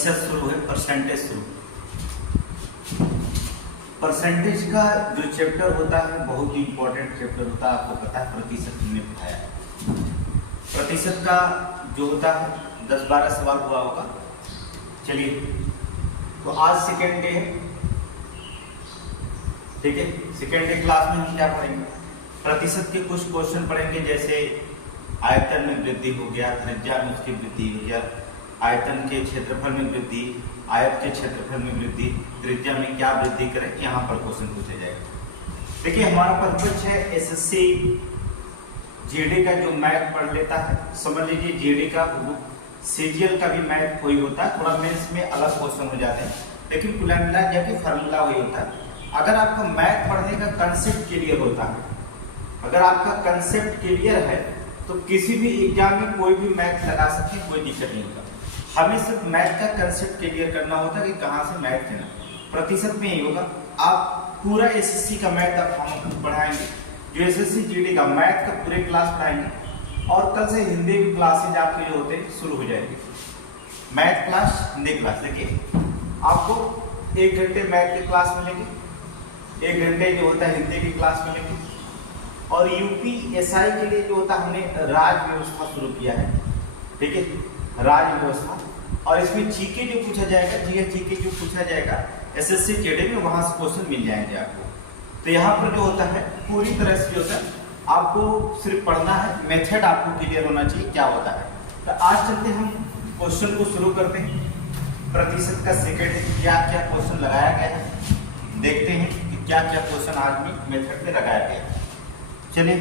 प्रतिशत शुरू है, परसेंटेज शुरू। परसेंटेज का जो चैप्टर होता है बहुत ही इंपॉर्टेंट चैप्टर होता है, आपको पता है, प्रतिशत हमने पढ़ाया। प्रतिशत का जो होता है 10-12 सवाल हुआ होगा। चलिए, तो आज सेकेंड डे है, ठीक है। सेकेंड डे क्लास में हम क्या पढ़ेंगे? प्रतिशत के कुछ क्वेश्चन पढ़ेंगे, जैसे आयतन में वृद्धि हो गया, त्रिज्या में उसकी वृद्धि हो गया, आयतन के क्षेत्रफल में वृद्धि, आयत के क्षेत्रफल में वृद्धि, त्रिज्या में क्या वृद्धि करें, यहाँ पर क्वेश्चन पूछे जाएगा। देखिए, हमारा पर्पज है एसएससी जीडी का जो मैथ पढ़ लेता है, समझ लीजिए जीडी का सीजीएल का भी मैथ वही होता है, थोड़ा मेंस में अलग क्वेश्चन हो जाते हैं, लेकिन कुल मिला के फार्मूला वही होता है। अगर आपका मैथ पढ़ने का कंसेप्ट क्लियर होता है, अगर आपका कंसेप्ट क्लियर है तो किसी भी एग्जाम में कोई भी मैथ लगा सकते हैं, कोई दिक्कत नहीं होगा। हमें सिर्फ मैथ का कंसेप्ट क्लियर करना होता है कि कहाँ से मैथ लेना। प्रतिशत में ही होगा, आप पूरा एसएससी का मैथ हम पढ़ाएंगे, जो एसएससी जीडी का मैथ का पूरे क्लास पढ़ाएंगे, और कल से हिंदी की क्लासेज आपके जो होते हैं शुरू हो जाएंगे। Math class, Hindi class. देखिए, आपको 1 घंटे मैथ की क्लास मिलेगी, 1 घंटे जो होता है हिंदी की क्लास मिलेगी, और यूपीएसआई के लिए जो होता है हमने राज व्यवस्था शुरू किया है, ठीक है, राज व्यवस्था। और इसमें जीके जो पूछा जाएगा, जीके जो पूछा जाएगा एसएससी जीडी में, वहां से क्वेश्चन मिल जाएंगे आपको। तो यहाँ पर जो होता है पूरी तरह से जो होता है आपको सिर्फ पढ़ना है, मेथड आपको क्लियर होना चाहिए क्या होता है। तो आज चलते हम क्वेश्चन को शुरू करते हैं। प्रतिशत का सेकंड क्या क्या क्वेश्चन लगाया गया है, देखते हैं कि क्या क्या क्वेश्चन आज में मेथड में लगाया गया है। चलिए,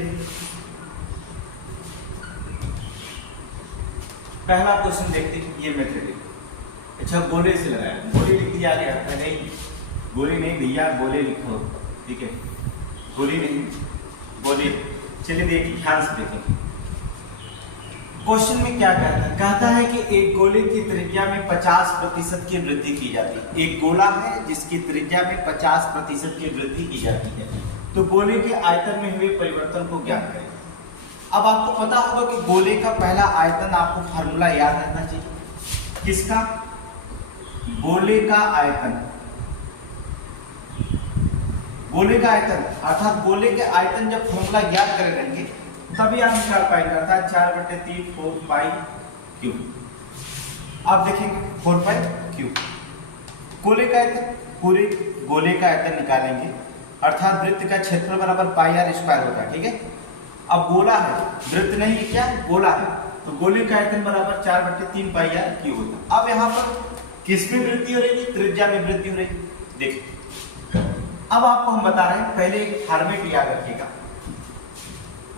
पहला क्वेश्चन देखते हैं, ये मेथड है। अच्छा, गोले से लगाया, गोले लिख दिया गया, नहीं गोली नहीं भैया, गोले लिखो, ठीक है, गोली नहीं, गोले। चलिए देखिए, ध्यान से देखें क्वेश्चन में क्या कहता है। कहता है कि एक गोले की त्रिज्या में 50% की वृद्धि की जाती है। एक गोला है जिसकी त्रिज्या में 50% की वृद्धि की जाती है, तो गोले के आयतन में हुए परिवर्तन को ज्ञात करें। अब आपको पता होगा कि गोले का पहला आयतन, आपको फार्मूला याद रखना चाहिए। किसका? गोले का आयतन, गोले का आयतन, अर्थात गोले के आयतन जब फार्मूला ज्ञात करे रहेंगे तभी आप निकाल पाएंगे, अर्थात 4/3 4π/3। आप देखेंगे 4π/3 गोले का आयतन, पूरे गोले का आयतन निकालेंगे, अर्थात वृत्त का क्षेत्रफल बराबर πr² होता है, ठीक है। अब गोला है, वृत्त नहीं है, क्या गोला है, तो गोले का आयतन बराबर 4/3 πr³ होता है। अब यहाँ पर किसमें वृद्धि हो रही है? त्रिज्या में वृद्धि हो रही है। देखिए, अब आपको हम बता रहे हैं, पहले एक फॉर्मेट याद रखिएगा।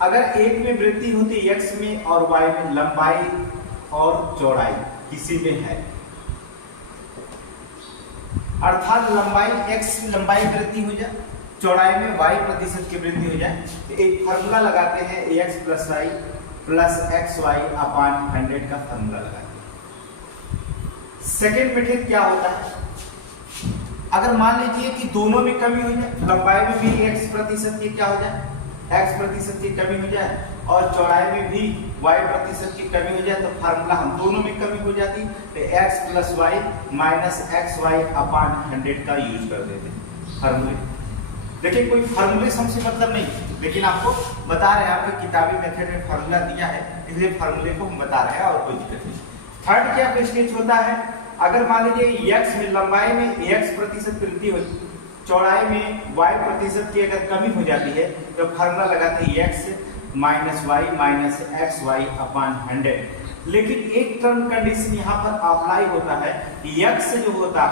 अगर एक में वृद्धि होती है x में और y में, लंबाई और चौड़ाई किसी में है, अर्थात लंबाई x में लंबाई वृद्धि हो जाए, चौड़ाई में y% की वृद्धि हो जाए, तो एक फार्मूला लगाते हैं ax + y + xy/100 का फार्मूला लगाते हैं। सेकेंड मेथड क्या होता है? अगर मान लीजिए कि दोनों में कमी हो जाए, लंबाई में भी x% की क्या हो जाए, x% की कमी हो जाए, और चौड़ाई में भी y% की कमी हो जाए, तो फार्मूला हम दोनों में कमी हो जाती है, तो x + y - xy/100 का यूज कर देते हैं फार्मूले। देखिए, कोई फार्मूले हमसे मतलब नहीं, लेकिन आपको बता रहे हैं, आपके किताबी मेथड में फार्मूला दिया है, इसलिए फार्मूले को हम बता रहे हैं, और कोई दिक्कत नहीं। थर्ड क्या क्वेश्चन होता है? अगर मान लीजिए x में लंबाई में x% वृद्धि हो, चौड़ाई में y% की अगर कमी हो जाती है, तो फार्मूला लगाते हैं x - y - xy/100। लेकिन एक टर्म कंडीशन यहाँ पर अप्लाई होता है, x जो होता है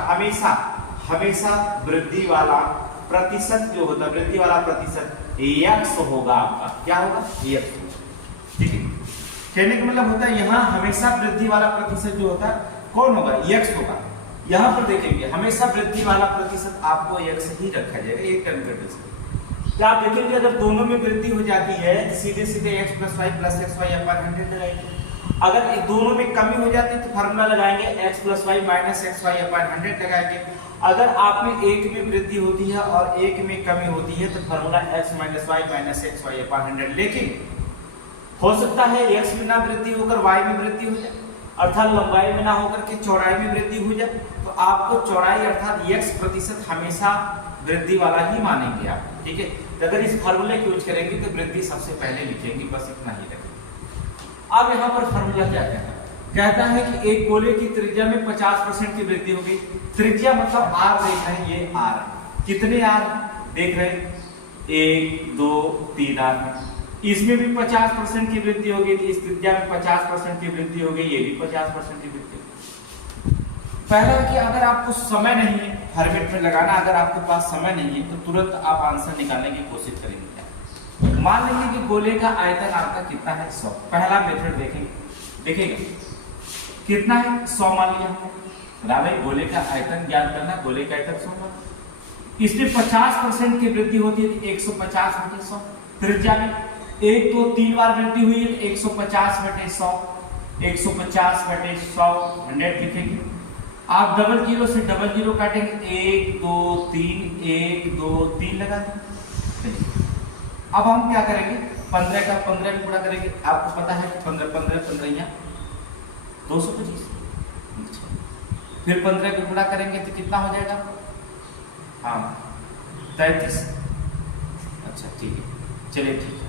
हमेशा वृद्धि वाला प्रतिशत जो होता है, वृद्धि वाला प्रतिशत x होगा आपका, क्या होगा, x होगा, ठीक है। कहने का मतलब होता है यहाँ हमेशा वृद्धि वाला प्रतिशत जो होता है कौन होगा, x होगा। यहाँ पर देखेंगे हमेशा वृद्धि वाला प्रतिशत आपको x ही रखा जाएगा, एक टर्म कंडीशन। तो आप देखेंगे अगर दोनों में वृद्धि हो जाती है, सीधे सीधे x + y + xy/100 लगाएंगे। अगर दोनों में कमी हो जाती है तो फार्मूला लगाएंगे x + y - xy/100 लगाएंगे। अगर आप में एक में वृद्धि होती है और एक में कमी होती है तो फार्मूला x - y - xy/100। लेकिन हो सकता है x में ना वृद्धि होकर y में वृद्धि हो जाए, अर्थात लंबाई में ना होकर के चौड़ाई में वृद्धि हो जाए, तो आपको चौड़ाई अर्थात x% हमेशा वृद्धि वाला ही मानेंगे आप, ठीक है। तो अगर इस फार्मूले को यूज करेंगे तो वृद्धि सबसे पहले लिखेंगे, बस इतना ही रखेंगे। अब यहाँ पर फार्मूला क्या कहता है कि एक गोले की त्रिज्या में 50% की वृद्धि होगी। त्रिज्या मतलब r देख रहे हैं, ये r कितने r देख रहे हैं, 1 2 3 r, इसमें भी 50% की वृद्धि होगी, इस त्रिज्या में 50% की वृद्धि होगी, ये भी 50% की वृद्धि। पहला कि अगर आपको समय नहीं है फॉर्मेट में लगाना, अगर आपके पास समय नहीं है तो तुरंत आप आंसर निकालने की कोशिश करेंगे। मान लेंगे कि गोले का आयतन आपका कितना है, 100। पहला मेथड देखिएगा कितना है, 100 मान लिया हमने। भाई गोले का आयतन ज्ञात करना, गोले का आयतन 100 मान, इसमें 50% की वृद्धि होती है, 150 बटे 100। त्रिज्या में 1 2 3 बार वृद्धि हुई है, 150 बटे 100, 150 बटे 100 100 लिखेंगे। आप डबल जीरो से डबल जीरो काटेंगे, 1 2 3 1 2 3 लगा दें। अब हम क्या करेंगे, 15 का 15 में गुणा करेंगे। आपको पता है 15 15 15 यहाँ 225, फिर 15 को गुणा करेंगे तो कितना हो जाएगा, हाँ 33। अच्छा ठीक है, चलिए ठीक है,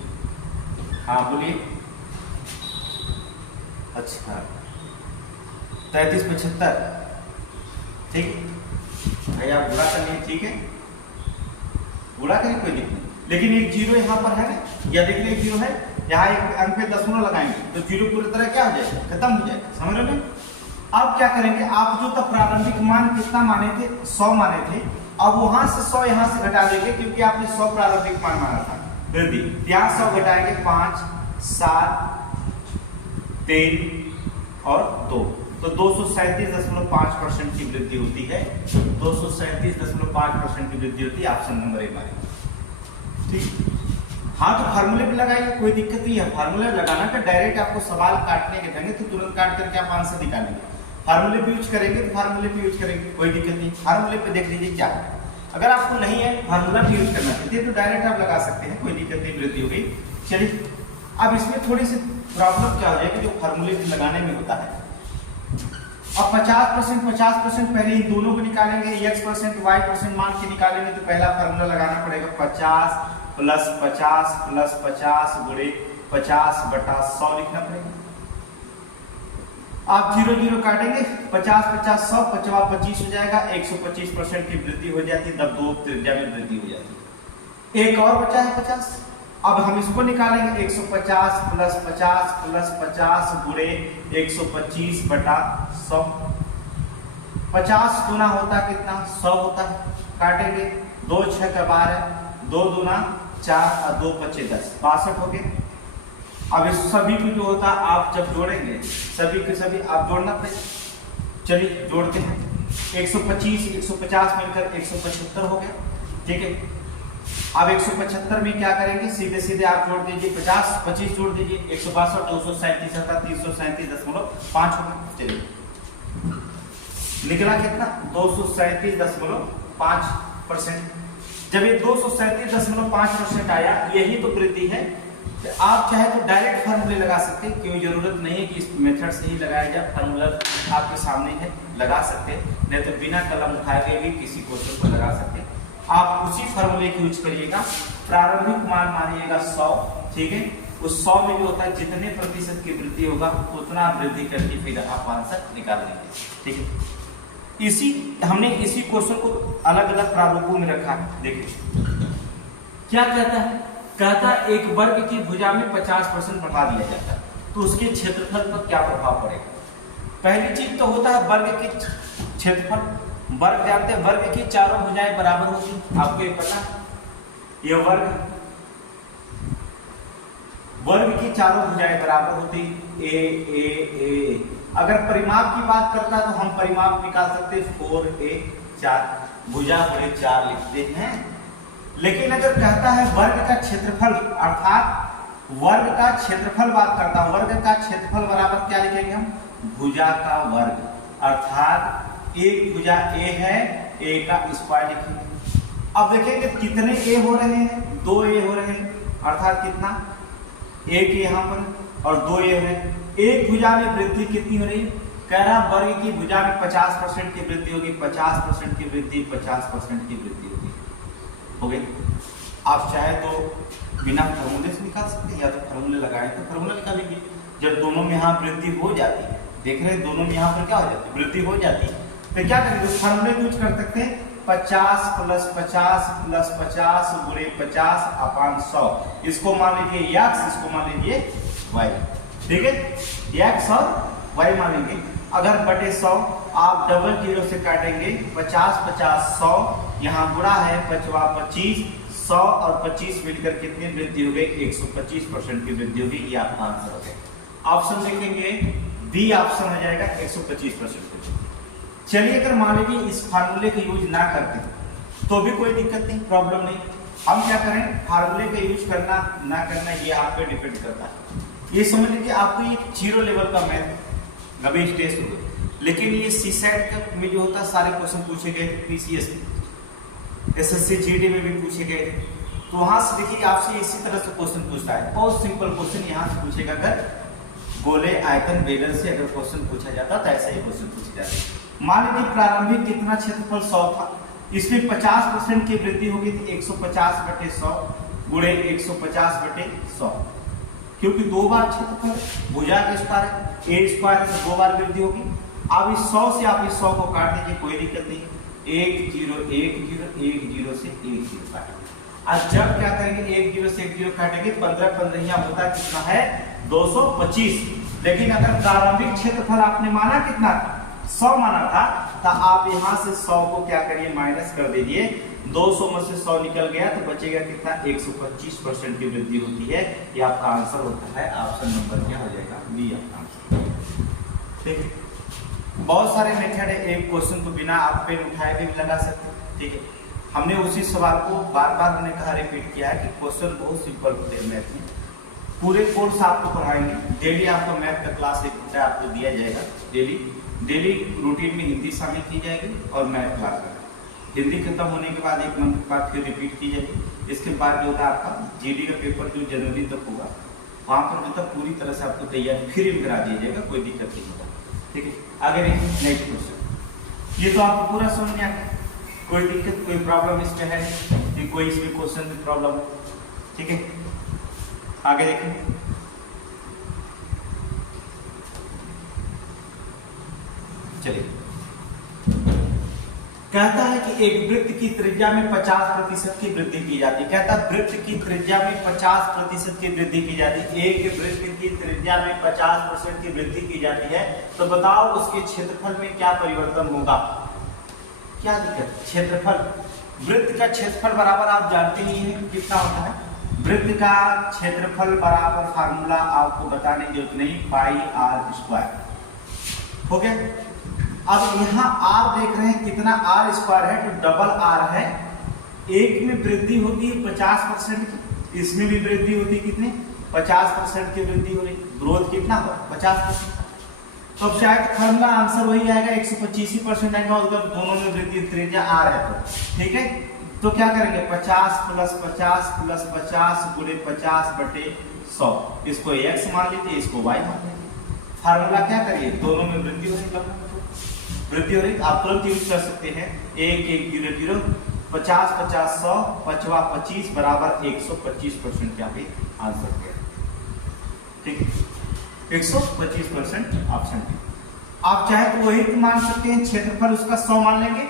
हाँ बोलिए। अच्छा 33 75, ठीक है भैया, बुरा कर लिए, ठीक है बुरा करें कोई दिक्कत नहीं, लेकिन एक जीरो यहाँ पर है ना, या देख लीजिए जीरो है, यहाँ एक अंक पे दशमलव लगाएंगे तो जीरो पूरी तरह क्या हो जाएगा, खत्म हो जाएगा, समझ रहे हैं। अब क्या करेंगे, आप जो तब प्रारंभिक मान कितना माने थे, 100 माने थे, अब वहां से 100 यहाँ से घटा देंगे, क्योंकि आपने 100 प्रारंभिक मान माना था वृद्धि, यहाँ 100 घटाएंगे, 5 7 3 और 2, तो 237.5% की वृद्धि होती है, 237.5% की वृद्धि होती है, ऑप्शन नंबर 1 मारेंगे, ठीक। हाँ तो फार्मूले पे लगाइए, कोई दिक्कत नहीं है, फार्मूले लगाना का डायरेक्ट आपको सवाल काटने के ढंग तो तुरंत काट करके आप आंसर निकालेंगे। फार्मूले पे यूज करेंगे तो फार्मूले पे यूज करेंगे, कोई दिक्कत नहीं। फार्मूले पे देख लीजिए क्या है, अगर आपको नहीं है फार्मूला पे यूज करना चाहते तो डायरेक्ट आप लगा सकते हैं, कोई दिक्कत नहीं, वृद्धि हो गई। चलिए अब इसमें थोड़ी सी प्रॉब्लम क्या हो जाएगी, जो फार्मूले पे लगाने में होता है। अब 50% पहले इन दोनों को निकालेंगे, x% y% मान के निकालेंगे, तो पहला फार्मूला लगाना पड़ेगा 50 प्लस 50 प्लस 50 गुणे 50 बटा 100 लिखना पड़ेगा। आप 0 0 काटेंगे, 50 50 100 55 25 हो जाएगा, 125% की वृद्धि हो जाती है, तब 2 त्रिज्या में वृद्धि हो जाती है। एक और बचा है 50, अब हम इसको निकालेंगे, 150 प्लस 50 प्लस 50 गुणे 125 बटा 100। 50 गुना होता कितना, 100 होता है, काटेंगे, 2 6 का 12, 2 दूना 4 और 2 5 10, 62 हो गए। अब इस सभी को जो होता आप जब जोड़ेंगे, सभी के सभी आप जोड़ना पड़ेगा। चलिए जोड़ते हैं, 125 150 मिलकर 175 हो गया, ठीक है। अब 175 में क्या करेंगे, सीधे सीधे आप जोड़ दीजिए, 50 25 जोड़ दीजिए, 162 237 337.5 होगा। चलिए निकला कितना, 237.5%। जब ये 237.5% आया, यही तो वृद्धि है। तो आप चाहे तो डायरेक्ट फार्मूले लगा सकते हैं, कोई जरूरत नहीं है कि इस मेथड से ही लगाया जाए, फार्मूला आपके सामने है, लगा सकते हैं, नहीं तो बिना कलम उठाए भी किसी क्वेश्चन को लगा सकते हैं। आप उसी फार्मूले की यूज करिएगा, प्रारंभिक मान मानिएगा 100, ठीक है। उस 100 में जो होता है जितने प्रतिशत की वृद्धि होगा उतना वृद्धि करके फिर आप आंसर निकाल लेंगे, ठीक है। हमने इसी क्वेश्चन को अलग अलग प्रारूपों में रखा है। देखिए क्या कहता है, कहता है एक वर्ग की भुजा में 50% बढ़ा दिया जाता है तो उसके क्षेत्रफल पर क्या प्रभाव पड़ेगा। पहली चीज तो होता है वर्ग के क्षेत्रफल, वर्ग जानते हैं, वर्ग की चारों भुजाएं बराबर होती, आपको ये पता है, ये वर्ग की चारों भुजाएं बराबर होती, ए। अगर परिमाप की बात करता तो हम परिमाप निकाल सकते 4a 4, भुजा बड़े 4 लिखते हैं। लेकिन अगर कहता है वर्ग का क्षेत्रफल, अर्थात वर्ग का क्षेत्रफल बात करता हूं, वर्ग का क्षेत्रफल बराबर क्या लिखेंगे हम, भुजा का वर्ग, अर्थात एक भुजा a है, a का स्क्वायर लिखेंगे। अब देखेंगे कितने a हो रहे हैं, 2a हो रहे हैं, अर्थात कितना, एक यहाँ पर और 2a हो रहे हैं, एक भुजा में वृद्धि कितनी हो रही है? कह रहा वर्ग की भुजा में 50% की वृद्धि होगी, 50% की वृद्धि, 50% की वृद्धि होगी। हो गई। आप चाहे तो बिना फॉर्मूले से निकाल सकते हैं, या तो फॉर्मूले लगाए तो फॉर्मूला निकाल लीजिए। जब दोनों में यहाँ वृद्धि हो जाती है, देख रहे हैं दोनों में यहाँ पर क्या हो जाती है? वृद्धि हो जाती है। तो क्या करेंगे? उस फॉर्मूले को यूज कर सकते हैं, 50 + 50 + 50 × 50 अपान 100। इसको मान लीजिए x, इसको मान लीजिए y। ठीक है, x और y मानेंगे। अगर बटे 100 आप डबल जीरो से काटेंगे, 50 50 100, यहाँ गुणा है 5 25, 100 और 25 मिलकर कितनी वृद्धि हो गई? 125% की वृद्धि होगी। ये आपका आंसर हो गया। ऑप्शन देखेंगे बी ऑप्शन हो जाएगा 125%। चलिए अगर मान लीजिए इस फार्मूले का यूज ना करते तो भी कोई दिक्कत नहीं, प्रॉब्लम नहीं। हम क्या करें? फार्मूले का यूज करना ना करना ये आप पे डिपेंड करता है। ये समझ लीजिए आपको ये 0 लेवल का मैथ अभी टेस्ट हो गया, लेकिन ये सीसेट में जो होता है सारे क्वेश्चन पूछे गए थे, पीसीएस में, एसएससी जीडी में भी पूछे गए थे। तो वहां से देखिए आपसे इसी तरह से क्वेश्चन पूछता है। बहुत सिंपल क्वेश्चन यहाँ से पूछेगा। अगर गोले आयतन बेलन से अगर क्वेश्चन पूछा जाता तो ऐसा ही क्वेश्चन पूछे जाते। मान लीजिए प्रारंभिक कितना क्षेत्रफल 100 था, इसमें 50% की वृद्धि हो गई थी, 150/100 गुणे 150/100, क्योंकि 2 बार क्षेत्रफल भुजा का स्क्वायर है, ए स्क्वायर है तो 2 बार वृद्धि होगी। अब इस 100 से आप इस 100 को काट दीजिए, कोई दिक्कत नहीं। 1 0 1 0 1 0 से 1 0 काटेंगे। आज जब क्या करेंगे? 1 0 से 1 0 काटेंगे, 15 15 होता है कितना है? 225। लेकिन अगर प्रारंभिक क्षेत्रफल आपने माना कितना था? 100 माना था, तो आप यहाँ से 100 को क्या करिए? माइनस कर दीजिए। 200 में से 100 निकल गया तो बचेगा कितना? 125% की वृद्धि होती है। ये आपका आंसर होता है। ऑप्शन नंबर क्या हो जाएगा? बी आपका आंसर। ठीक है, बहुत सारे मेथड है, एक क्वेश्चन को बिना आप पेन उठाए भी लगा सकते हैं। ठीक है, हमने उसी सवाल को बार बार हमने कहा, रिपीट किया है कि क्वेश्चन बहुत सिंपल होते हैं मैथ में। पूरे कोर्स आपको पढ़ाएंगे, डेली आपको मैथ का क्लास एक घंटा आपको दिया जाएगा। डेली रूटीन में हिंदी शामिल की जाएगी और मैथ क्लास में हिंदी खत्म होने के बाद 1 मंथ के बाद फिर रिपीट की जाएगी। इसके बाद जो होगा आपका जीडी का पेपर जो जनवरी तक होगा, वहाँ पर मतलब पूरी तरह से आपको तैयारी फ्री में करा दिया जाएगा, कोई दिक्कत नहीं होगा। ठीक है, आगे देखिए नेक्स्ट क्वेश्चन। ये तो आपको पूरा समझ में आ गया, कोई दिक्कत कोई प्रॉब्लम इसमें है कि कोई इसमें क्वेश्चन में प्रॉब्लम है? ठीक है, आगे देखें। चलिए, कहता है कि एक वृत्त की त्रिज्या में 50% की वृद्धि की जाती है। कहता है वृत्त की त्रिज्या में 50% की वृद्धि की जाती है। एक वृत्त की त्रिज्या में 50% की वृद्धि की जाती है, तो बताओ उसके क्षेत्रफल में क्या परिवर्तन होगा? क्या दिक्कत? क्षेत्रफल, वृत्त का क्षेत्रफल बराबर आप जानते ही हैं कितना होता है। वृत्त का क्षेत्रफल बराबर फार्मूला आपको बताने की जरूरत नहीं, πr²। हो गया। अब यहाँ r देख रहे हैं कितना r² है, तो डबल r है। एक में वृद्धि होती है 50% की, इसमें भी वृद्धि होती है कितने? 50% की वृद्धि हो रही। ग्रोथ कितना हो? 50%। तो अब शायद फॉर्मूला आंसर वही आएगा, 125% आएगा, उधर दोनों में वृद्धि त्रिज्या r है तो। ठीक है, तो क्या करेंगे? 50 + 50 + 50 गुणे 50/100। इसको x मान लीजिए, इसको y मान लीजिए। फार्मूला क्या करिए? दोनों में वृद्धि हो रही, वृद्धि हो रही। आप तुरंत यूज कर सकते हैं 1 1 0 0, 50 50 100, 5 25 बराबर 125% क्या भी आंसर है। ठीक है, 125% ऑप्शन है। आप चाहे तो वही मान सकते हैं, क्षेत्रफल उसका 100 मान लेंगे।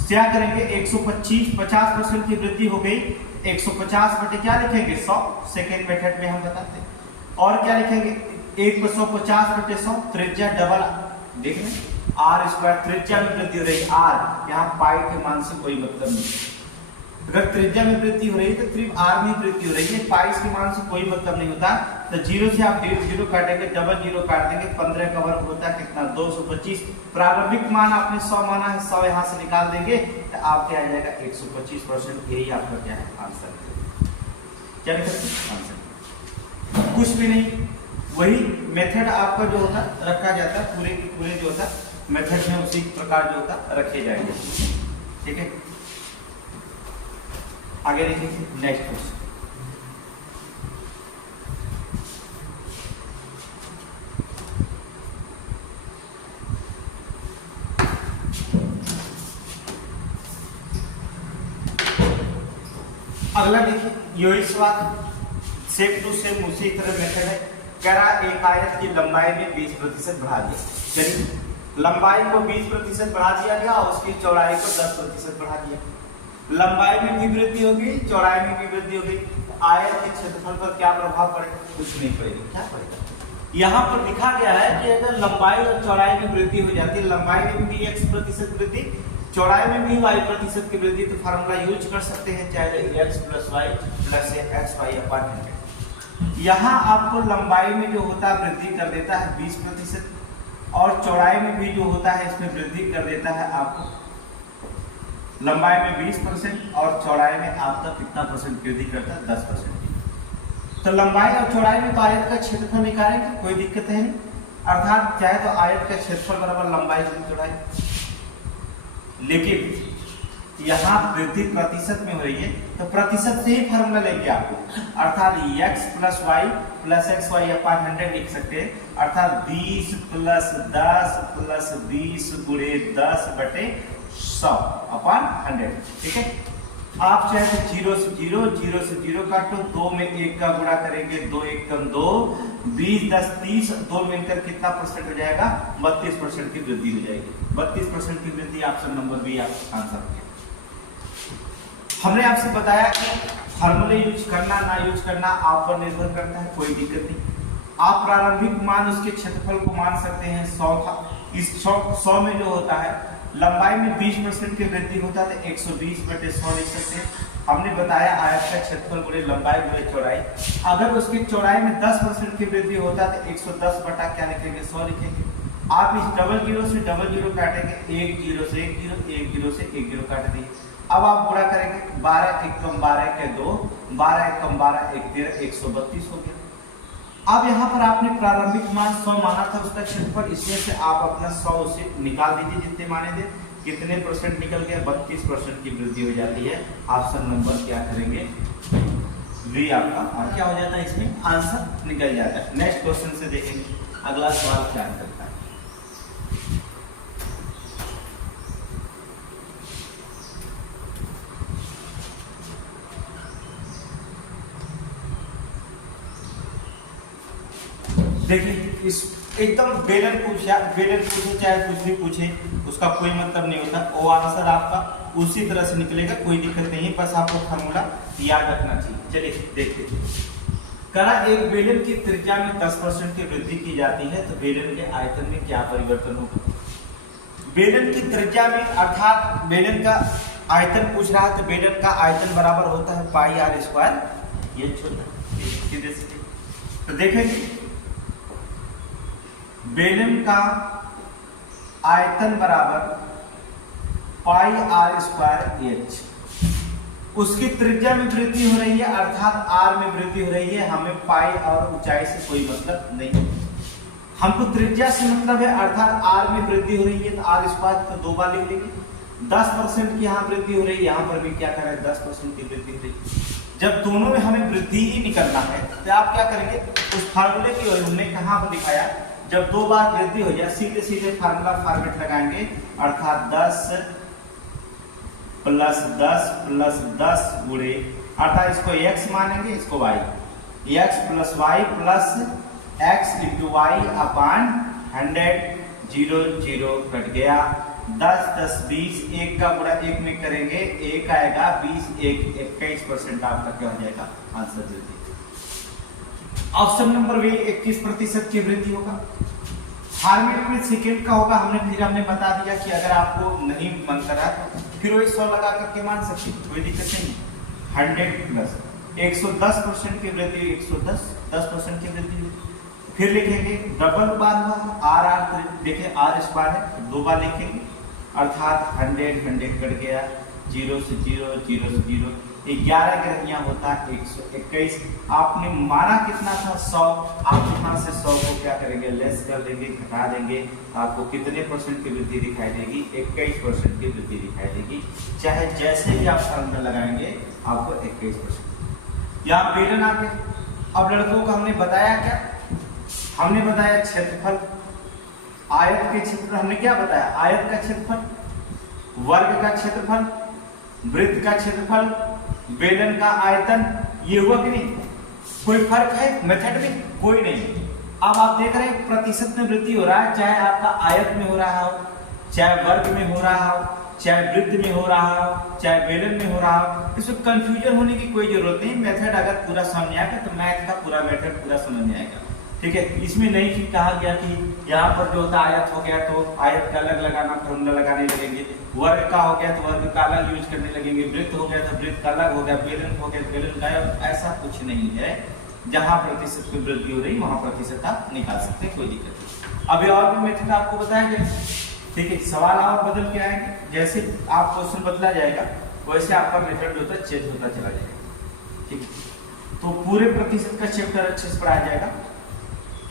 क्या करेंगे? 125, 50% की वृद्धि हो गई, 150 बटे क्या लिखेंगे? 100। सेकेंड मेथड में हम बताते हैं। और क्या लिखेंगे? 150/100, त्रिज्या डबल देख रहे हैं, r² त्रिज्या में वृद्धि हो रही है, r यहाँ पाई के मान से कोई मतलब नहीं। अगर त्रिज्या में वृद्धि हो रही है तो सिर्फ r में वृद्धि हो रही है, पाई के मान से कोई मतलब नहीं होता। तो 0 से आप 0 काटेंगे, डबल 0 काट देंगे, 15 का वर्ग होता है कितना? 225। प्रारंभिक मान आपने 100 माना है, 100 यहाँ से निकाल देंगे तो आप क्या आ जाएगा? 125%। यही आपका क्या है? आंसर। क्या लिख सकते हैं? आंसर कुछ भी नहीं, वही मेथड आपका जो होता रखा जाता है, पूरे के पूरे जो होता मेथड में उसी प्रकार जो होता रखे जाएंगे। ठीक है, आगे देखिए नेक्स्ट क्वेश्चन। अगला देखिए, यही सवाल सेम टू सेम उसी तरह मेथड है। कह रहा एक आयत की लंबाई में 20% बढ़ा दिया। चलिए, लंबाई को 20% बढ़ा दिया गया और उसकी चौड़ाई को 10% बढ़ा दिया। लंबाई में भी वृद्धि होगी, चौड़ाई में भी वृद्धि होगी, आयत के क्षेत्रफल पर क्या प्रभाव पड़ेगा? कुछ नहीं पड़ेगा। क्या पड़ेगा? यहाँ पर लिखा गया है कि अगर लंबाई और चौड़ाई में वृद्धि हो जाती है, लंबाई में भी x% वृद्धि, चौड़ाई में भी y% की वृद्धि, तो फार्मूला यूज कर सकते हैं, चाहे x + y + xy/100। यहाँ आपको लंबाई में जो होता है वृद्धि कर देता है 20% और चौड़ाई में भी जो होता है इसमें वृद्धि कर देता है आपको, लंबाई में 20% और चौड़ाई में आपका कितना परसेंट वृद्धि करता है? 10%। तो लंबाई और चौड़ाई में तो आयत का क्षेत्रफल निकालेंगे, कोई दिक्कत है नहीं, अर्थात चाहे तो आयत का क्षेत्रफल बराबर लंबाई गुना चौड़ाई। लेकिन यहाँ वृद्धि प्रतिशत में हो रही है तो प्रतिशत से ही फार्मूला लेंगे आपको, अर्थात x + y + xy/100 लिख सकते हैं, अर्थात 20 + 10 + 20 × 10/100/100। ठीक है, आप चाहे तो 0 से 0, 0 से 0 काटो, 2 में 1 का गुणा करेंगे, 2 × 1 = 2, 20 10 30, 2 मिलकर कितना परसेंट हो जाएगा? 32% की वृद्धि हो जाएगी। 32% की वृद्धि ऑप्शन नंबर बी आप आंसर है। हमने आपसे बताया कि फार्मूले यूज करना ना यूज करना आप पर निर्भर करता है, कोई दिक्कत नहीं। आप प्रारंभिक मान उसके क्षेत्रफल को मान सकते हैं 100 था। इस 100 में जो होता है लंबाई में 20% की वृद्धि होता है तो 120/100 लिख सकते हैं। हमने बताया आयत का क्षेत्रफल गुणे लंबाई गुणे चौड़ाई, अगर उसकी चौड़ाई में 10% की वृद्धि होता है तो 110 बटा क्या लिखेंगे? 100 लिखेंगे। आप इस डबल जीरो से डबल जीरो काटेंगे, 1 0 से 1 0, 1 0 से 1 0 काट दिए। अब आप गुणा करेंगे, 12 × 1 = 12 के 2, 12 × 1 = 12, 1 13, 132 हो गया। अब यहाँ पर आपने प्रारंभिक मान 100 माना था उसका क्षेत्रफल, इसमें से आप अपना 100 उसे निकाल दीजिए जितने माने थे, कितने परसेंट निकल गया? 32% की वृद्धि हो जाती है। ऑप्शन नंबर क्या करेंगे? बी आपका और क्या हो जाता है? इसमें आंसर निकल जाता है। नेक्स्ट क्वेश्चन से देखेंगे अगला सवाल क्या करता है। देखिए, इस एकदम बेलन पूछे चाहे कुछ भी पूछे उसका कोई मतलब नहीं होता, वो आंसर आपका उसी तरह से निकलेगा, कोई दिक्कत नहीं, बस आपको फार्मूला याद रखना चाहिए। चलिए देखते हैं। करा एक बेलन की त्रिज्या में 10% की वृद्धि की जाती है तो बेलन के आयतन में क्या परिवर्तन होगा? बेलन की त्रिज्या में अर्थात बेलन का आयतन पूछ रहा है तो बेलन का आयतन बराबर होता है πr²। ये छोटा तो देखेंगे बेलन का आयतन बराबर πr²h, उसकी त्रिज्या में वृद्धि हो रही है अर्थात r में वृद्धि हो रही है, हमें पाई और ऊंचाई से कोई मतलब नहीं, हमको त्रिज्या से मतलब है, अर्थात r में वृद्धि हो रही है तो r² तो 2 बार लिख लेंगे। 10% की यहाँ वृद्धि हो रही है, यहाँ पर भी क्या करें? 10% की वृद्धि हो रही है। जब दोनों में हमें वृद्धि ही निकलना है तो आप क्या करेंगे? उस फार्मूले की ओर हमने कहाँ पर दिखाया, जब 2 बार वृद्धि हो जाए सीधे सीधे फार्मूला फॉर्मेट लगाएंगे, अर्थात 10 + 10 + 10 गुणे, अर्थात इसको x मानेंगे इसको y, x + y + x × y/100, 0 0 cut गया, 10 10 20, 1 का गुणा 1 में करेंगे 1 आएगा, 20 1 21% आपका क्या हो जाएगा? आंसर दे दीजिए। ऑप्शन नंबर बी 21% की वृद्धि होगा। फॉर्मेट में सेकेंड का होगा, हमने बता दिया कि अगर आपको नहीं मन करा तो फिर वही 100 लगा करके मान सकते, कोई दिक्कत नहीं। 100 + 110% की वृद्धि, 110 10% की वृद्धि। फिर लिखेंगे डबल बार हुआ r देखिए r² है, 2 बार लिखेंगे, अर्थात 100 कट गया, 0 से 0 0 से 0, 11 ग्रहणियां होता है 121। आपने माना कितना था? 100। आप यहाँ से 100 को क्या करेंगे? लेस कर देंगे, घटा देंगे, आपको कितने परसेंट की वृद्धि दिखाई देगी? 21% की वृद्धि दिखाई देगी। चाहे जैसे ही आप फार्मूला लगाएंगे आपको 21%। यहाँ बेलन आ गया। अब लड़कों को हमने बताया क्या? हमने बताया क्षेत्रफल, आयत के क्षेत्रफल। हमने क्या बताया? आयत का क्षेत्रफल, वर्ग का क्षेत्रफल, वृत्त का क्षेत्रफल, बेलन का आयतन ये हुआ कि नहीं? कोई फर्क है मेथड में? कोई नहीं। अब आप देख रहे हैं प्रतिशत में वृद्धि हो रहा है, चाहे आपका आयत में हो रहा हो, चाहे वर्ग में हो रहा हो, चाहे वृत्त में हो रहा हो, चाहे बेलन में हो रहा हो। इसमें कंफ्यूजन होने की कोई जरूरत नहीं। मेथड अगर पूरा समझ आएगा तो मैथ का पूरा मेथड पूरा समझ में आएगा। ठीक है, इसमें नहीं कि कहा गया कि यहाँ पर जो होता आयत हो गया तो आयत का अलग लगाना, फॉर्मूला लगाने लगेंगे, वर्ग का हो गया तो वर्ग का अलग यूज करने लगेंगे, वृत्त हो गया तो वृत्त का अलग हो गया, बेलन हो गया बेलन का। ऐसा कुछ नहीं है। जहां प्रतिशत की वृद्धि हो रही वहां प्रतिशत आप निकाल सकते हैं, कोई दिक्कत नहीं। अभी और भी मेथड आपको बताया गया। ठीक है, सवाल और बदल के आएंगे, जैसे आप क्वेश्चन बदला जाएगा वैसे आपका मेथड जो होता है चेंज होता चला जाएगा। ठीक है, तो पूरे प्रतिशत का चैप्टर अच्छे से पढ़ाया जाएगा।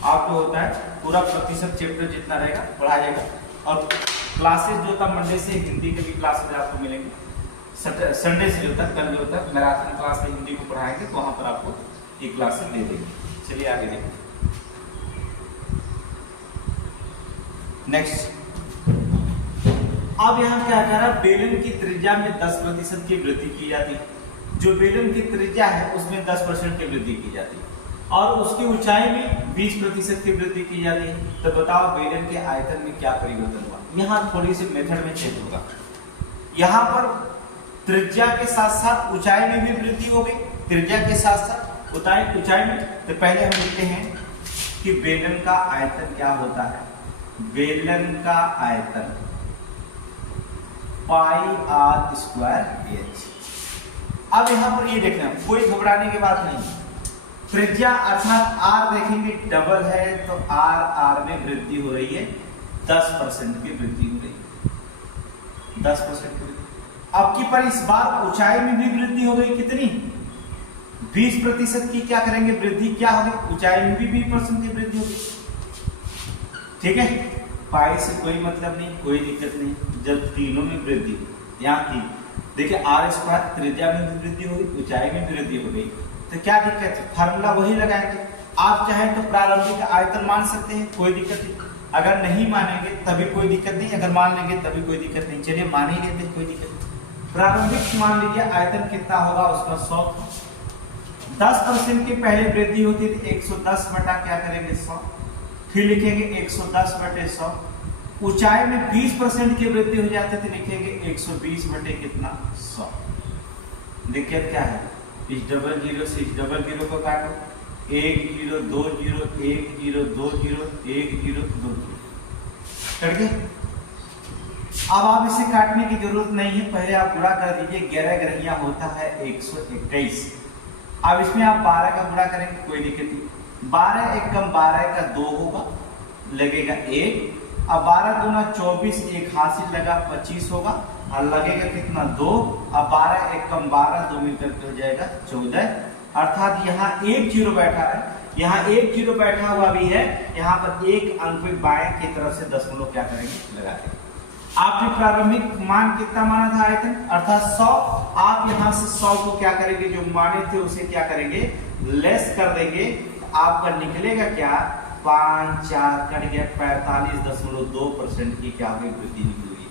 आपको होता है पूरा प्रतिशत चैप्टर जितना रहेगा पढ़ाया जाएगा। और क्लासेस जो होता मंडे से हिंदी के भी क्लासेस आपको मिलेंगे, संडे से जो होता कल जो होता मैराथन क्लास में हिंदी को पढ़ाएंगे तो वहां पर आपको ये क्लासेस दे देंगे। चलिए आगे देखते हैं। नेक्स्ट, अब यहाँ क्या कह रहा है, बेलन की त्रिज्या में 10% की वृद्धि की जाती है। जो बेलन की त्रिज्या है उसमें 10% की वृद्धि की जाती है और उसकी ऊंचाई में 20% की वृद्धि की जाती है। तो बताओ बेलन के आयतन में क्या परिवर्तन हुआ? यहाँ थोड़ी सी मेथड में चेंज होगा। यहाँ पर त्रिज्या के साथ साथ ऊंचाई में भी वृद्धि हो गई। त्रिज्या के साथ साथ ऊंचाई में, तो पहले हम लिखते हैं कि बेलन का आयतन क्या होता है। बेलन का आयतन पाई आर स्क्वायर एच। अब यहां पर ये देखना, कोई घबराने की बात नहीं। त्रिज्या अर्थात आर देखेंगे डबल है तो आर में वृद्धि हो रही है, 10% की वृद्धि हो रही है, 10% की वृद्धि। अब की पर इस बार ऊंचाई में भी वृद्धि हो गई, कितनी? 20% की क्या करेंगे वृद्धि, क्या होगी? ऊंचाई में भी 20% की वृद्धि होगी। ठीक है, पाई से कोई मतलब नहीं, कोई दिक्कत नहीं। जब तीनों में वृद्धि, यहाँ तीन देखिए, आर स्क्वायर त्रिज्या में भी वृद्धि होगी, ऊंचाई में भी वृद्धि हो गई, तो क्या दिक्कत है? फार्मूला वही लगाएंगे। आप चाहे तो प्रारंभिक आयतन मान सकते हैं, कोई दिक्कत नहीं। अगर नहीं मानेंगे तभी कोई दिक्कत नहीं, अगर मान लेंगे तभी कोई दिक्कत नहीं। चलिए मान ही लेते, कोई दिक्कत नहीं। प्रारंभिक मान लीजिए आयतन कितना होगा, उसका 100। 10% की पहले वृद्धि होती थी 110 बटा क्या करेंगे 100, फिर लिखेंगे 110 बटे 100। ऊंचाई में 20% की वृद्धि हो जाती थी, लिखेंगे 120 बटे कितना 100। दिक्कत क्या है? इस डबल जीरो से इस डबल जीरो को काटो, 1 0 2 0 1 0 2 0 1 0 2 0 कट गया। अब आप इसे काटने की जरूरत नहीं है, पहले आप गुणा कर दीजिए। 11 ग्रहिया होता है 121। अब इसमें आप 12 का गुणा करेंगे, कोई दिक्कत नहीं। 12 एक कम 12 का 2 होगा, लगेगा 1। अब 12 दूना 24, एक हासिल लगा 25 होगा और लगेगा कितना 2। अब 12 एक कम 12, 2 मिलकर हो जाएगा 14। अर्थात यहाँ एक जीरो बैठा है, यहाँ एक जीरो बैठा हुआ भी है। यहाँ पर एक अंक पे बाएं की तरफ से दशमलव क्या करेंगे, लगा देंगे। आपने प्रारंभिक मान कितना माना था आयतन, अर्थात 100। आप यहाँ से 100 को क्या करेंगे, जो माने थे उसे क्या करेंगे, लेस कर देंगे। आपका निकलेगा क्या, 5 4 कट गया, 45.2% की क्या हुई, वृद्धि निकली हुई।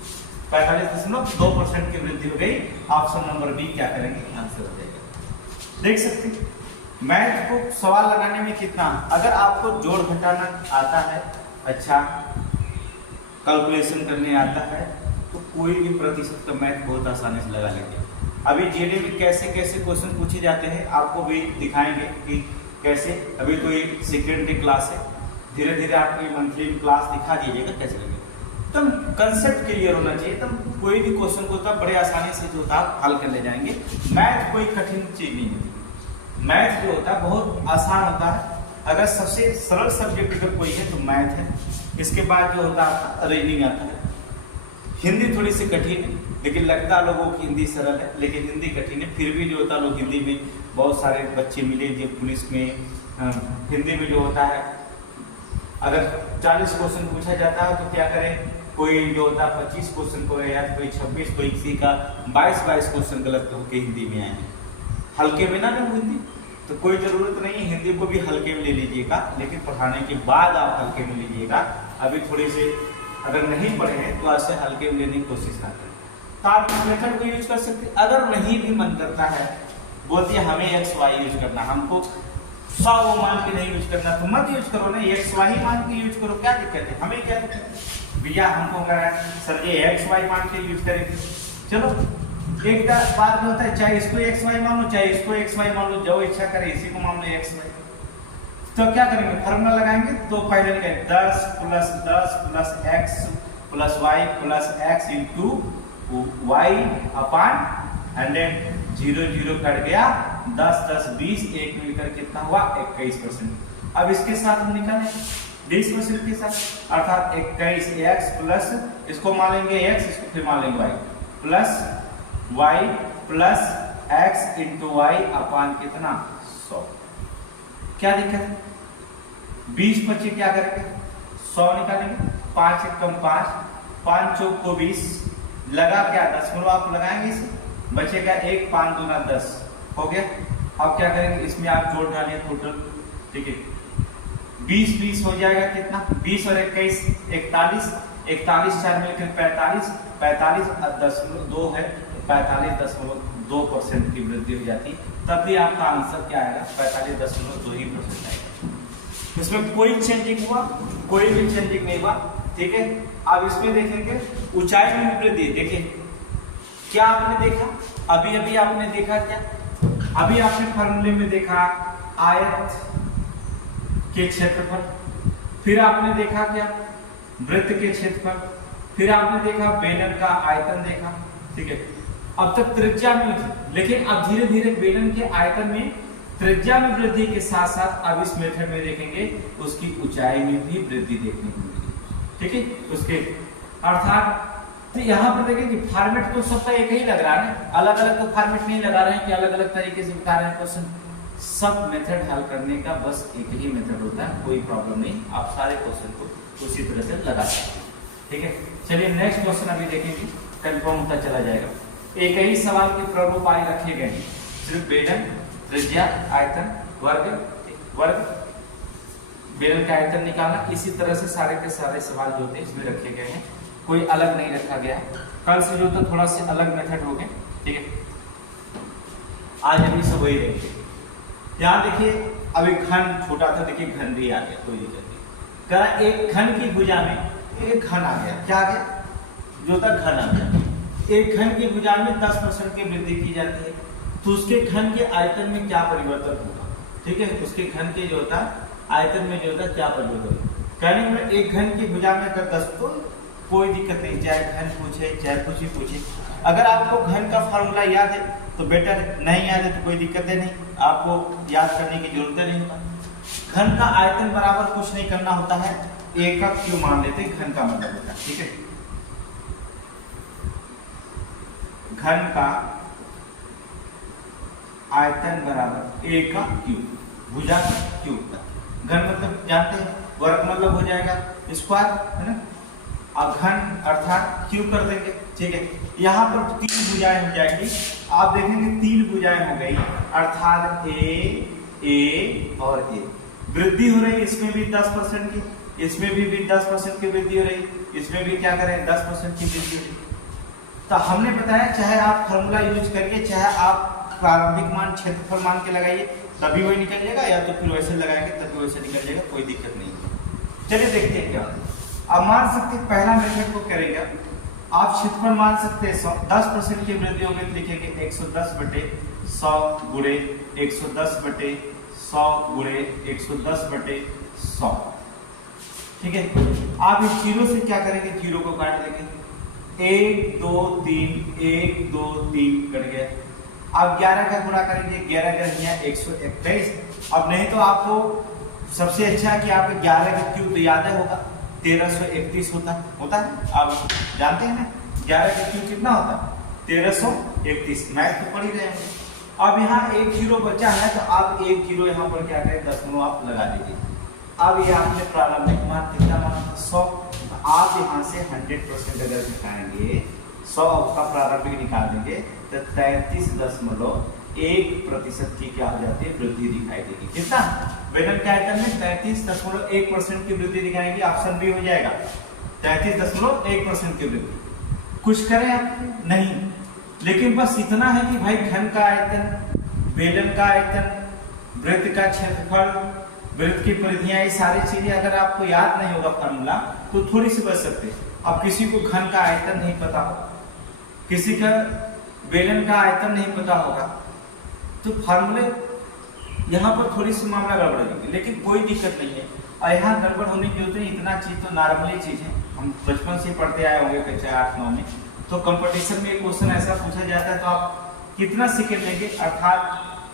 45.2% की वृद्धि हो गई। ऑप्शन नंबर बी क्या करेंगे, आंसर हो जाएगा। देख सकते हैं मैथ को सवाल लगाने में कितना, अगर आपको जोड़ घटाना आता है, अच्छा कैलकुलेशन करने आता है, तो कोई भी प्रतिशत का मैथ बहुत आसानी से लगा लेंगे। अभी जेडे में कैसे कैसे क्वेश्चन पूछे जाते हैं आपको भी दिखाएंगे कि कैसे। अभी तो ये सेकेंड डे क्लास है, धीरे धीरे आपको ये मंथली क्लास दिखा दीजिएगा कैसे लगेगा। तब कंसेप्ट क्लियर होना चाहिए, तब कोई भी क्वेश्चन को तब बड़े आसानी से जो होता है हल कर ले जाएंगे। मैथ कोई कठिन चीज नहीं होती, मैथ जो होता है बहुत आसान होता है। अगर सबसे सरल सब्जेक्ट अगर कोई है तो मैथ है, इसके बाद जो होता है रीजनिंग आता है। हिंदी थोड़ी सी कठिन है, लेकिन लगता लोगों की हिंदी सरल है, लेकिन हिंदी कठिन है। फिर भी जो होता है लोग हिंदी में बहुत सारे बच्चे मिले जो पुलिस में हिंदी में जो होता है, अगर 40 क्वेश्चन पूछा जाता है तो क्या करें, कोई जो होता है 25 क्वेश्चन को या कोई 26, कोई किसी का 22 क्वेश्चन गलत होकर हिंदी में आए हैं। हल्के में ना हिंदी, तो कोई जरूरत नहीं है, हिंदी को भी हल्के में ले लीजिएगा, लेकिन पढ़ाने के बाद आप हल्के में लीजिएगा। अभी थोड़े से अगर नहीं पढ़े हैं तो ऐसे हल्के में लेने की कोशिश ना करें। तो आप इस मेथड को यूज कर सकते हैं। अगर नहीं भी मन करता है बोलती है हमें एक्स वाई यूज करना, हमको 100 वो मान के नहीं यूज करना, तो मत यूज करो ना, एक्स वाई मान के यूज करो, क्या दिक्कत है, हमें क्या दिक्कत है भैया, हमको कह रहा है सर ये एक्स वाई मान के यूज करेंगे। चलो एक बार में होता है, चाहे इसको एक्स वाई मान लो, चाहे इसको एक्स वाई मान लो, जो इच्छा करे इसी को मान लो एक्स वाई। तो क्या करेंगे, फार्मूला लगाएंगे, तो पहले लिखेंगे 10 plus X plus Y plus x into Y upon 100, 0 0 cut गया, 10 10 20, 1 मिलकर कितना हुआ 21%। अब इसके साथ हम निकालें 20% के साथ, अर्थात 21x प्लस इसको मान लेंगे x, इसको फिर मान लेंगे y plus y plus x into Y upon कितना 100। क्या दिक्कत है, 20 25 क्या करेंगे 100 निकालेंगे, 5 1 कम 5, 5 चौक को 20, लगा क्या 10 आप लगाएंगे इसे, बचेगा 1, 5 दूना 10 हो गया। अब क्या करेंगे, इसमें आप जोड़ डालिए टोटल, ठीक है 20 20 हो जाएगा कितना, 20 और 21 41, 41 4 मिलकर 45, 45 और 10 है 45.2% की वृद्धि हो जाती, तब भी आपका आंसर क्या आएगा 45.2% आएगा। इसमें कोई चेंजिंग हुआ, कोई भी चेंजिंग नहीं हुआ, ठीक है। अब इसमें देखेंगे ऊंचाई में वृद्धि, देखिए क्या आपने देखा, अभी अभी आपने देखा क्या, अभी आपने फॉर्मूले में देखा आयत के क्षेत्रफल, फिर आपने देखा क्या वृत्त के क्षेत्रफल, फिर आपने देखा बेलन का आयतन देखा, ठीक है। अब तक त्रिज्या में थी, लेकिन अब धीरे धीरे बेलन के आयतन में त्रिज्या में वृद्धि के साथ साथ अब इस मेथड में देखेंगे उसकी ऊंचाई में भी वृद्धि देखने को मिलेगी, ठीक है। उसके अर्थात तो यहाँ पर देखें कि फॉर्मेट तो सबका एक ही लग रहा है ना, अलग अलग तो फॉर्मेट नहीं लगा रहे हैं कि अलग अलग तरीके से बता रहे हैं क्वेश्चन। सब मेथड हल करने का बस एक ही मेथड होता है, कोई प्रॉब्लम नहीं, आप सारे क्वेश्चन को उसी तरह से लगा सकते हैं, ठीक है। चलिए नेक्स्ट क्वेश्चन अभी देखेंगे, कंफर्म होता चला जाएगा। एक ही सवाल के प्रारूप आगे रखे गए हैं, सिर्फ बेलन, त्रिज्या, आयतन, वर्ग बेलन का आयतन निकालना, इसी तरह से सारे के सारे सवाल जो होते हैं इसमें रखे गए हैं, कोई अलग नहीं रखा गया। कल से जो तो थोड़ा से अलग मेथड हो गए, ठीक है। आज अभी सब वही रहेंगे। यहाँ देखिए अभी घन छोटा था, देखिए घन भी आ गया, कोई दिक्कत नहीं। करा एक घन की भुजा में एक घन आ गया, क्या आ गया, जो था घन आ गया। एक घन की भुजा में 10% की वृद्धि की जाती है, तो उसके घन के आयतन में क्या परिवर्तन होगा, ठीक है। उसके घन के जो होता आयतन में जो होता क्या परिवर्तन, कहने में एक घन की भुजा में अगर 10, तो कोई दिक्कत नहीं, चाहे घन पूछे चाहे कुछ ही पूछे। अगर आपको घन का फॉर्मूला याद है तो बेटर, नहीं याद है तो कोई दिक्कत नहीं, आपको याद करने की जरूरत नहीं होता। घन का आयतन बराबर कुछ नहीं करना होता है, a का क्यू मान लेते हैं, घन का मतलब होता है, ठीक है। घन का आयतन बराबर a का क्यू, भुजा का क्यू। घन मतलब जानते हैं, वर्ग मतलब हो जाएगा स्क्वायर, है ना। अब घन अर्थात क्यू कर देंगे, ठीक है। यहाँ पर 3 भुजाएं हो जाएंगी, आप देखेंगे 3 भुजाएं हो गई, अर्थात ए और ए। वृद्धि हो रही इसमें भी 10% की, इसमें भी 10% की वृद्धि हो रही, इसमें भी क्या करें 10% की वृद्धि हो रही। तो हमने बताया चाहे आप फॉर्मूला यूज करिए, चाहे आप प्रारंभिक मान क्षेत्रफल मान के लगाइए, तभी वही निकल जाएगा, या तो फिर वैसे लगाएंगे तभी वैसे निकल जाएगा, कोई दिक्कत नहीं। चलिए देखते हैं क्या। अब मान सकते पहला मेथड को करेंगे, आप क्षेत्रफल मान सकते हैं 10% की वृद्धि होगी, तो लिखेंगे 110/100 गुणे 110/100 गुणे 110/100, ठीक है। आप इस 0 से क्या करेंगे, 0 को काट देंगे, 1 2 3 1 2 3 कट गया। अब 11 का गुणा करेंगे, 11 121। अब नहीं तो आपको सबसे अच्छा है कि आप 11 का क्यूब तो याद होगा, 1331 होता है, आप जानते हैं ना 11 का क्यूब कितना होता है 1331, मैथ तो पढ़ ही रहे हैं। अब यहाँ 1 0 बचा है, तो आप 1 0 यहाँ पर क्या करें, दशमलव आप लगा दीजिए। अब ये आपने प्रारंभिक मान कितना मान 100, तो आप यहाँ से 100% अगर दिखाएंगे, 100 का प्रारंभिक निकाल देंगे, तो 33.1% की क्या हो जाती है, वृद्धि दिखाई देगी। कितना बेलन के आयतन में 33.1% की वृद्धि दिखाएंगे, ऑप्शन बी हो जाएगा 33.1% की वृद्धि। कुछ करें आप नहीं, लेकिन बस इतना है कि भाई घन का आयतन बेलन का आयतन, वृत्त का क्षेत्रफल, वृत्त की परिधियां, ये सारी चीजें अगर आपको याद नहीं होगा फॉर्मूला तो थोड़ी सी बच सकते हैं। अब किसी को घन का आयतन नहीं पता हो, किसी का बेलन का आयतन नहीं पता होगा, तो फॉर्मूले यहाँ पर थोड़ी सी मामला गड़बड़ होगी, लेकिन कोई दिक्कत नहीं है। और यहाँ गड़बड़ होने की होती है, इतना चीज तो नॉर्मली चीज है, हम बचपन से पढ़ते आए होंगे कक्षा 8-9 में। तो कंपटीशन में एक क्वेश्चन ऐसा पूछा जाता है तो आप कितना सेकेंड लेंगे, अर्थात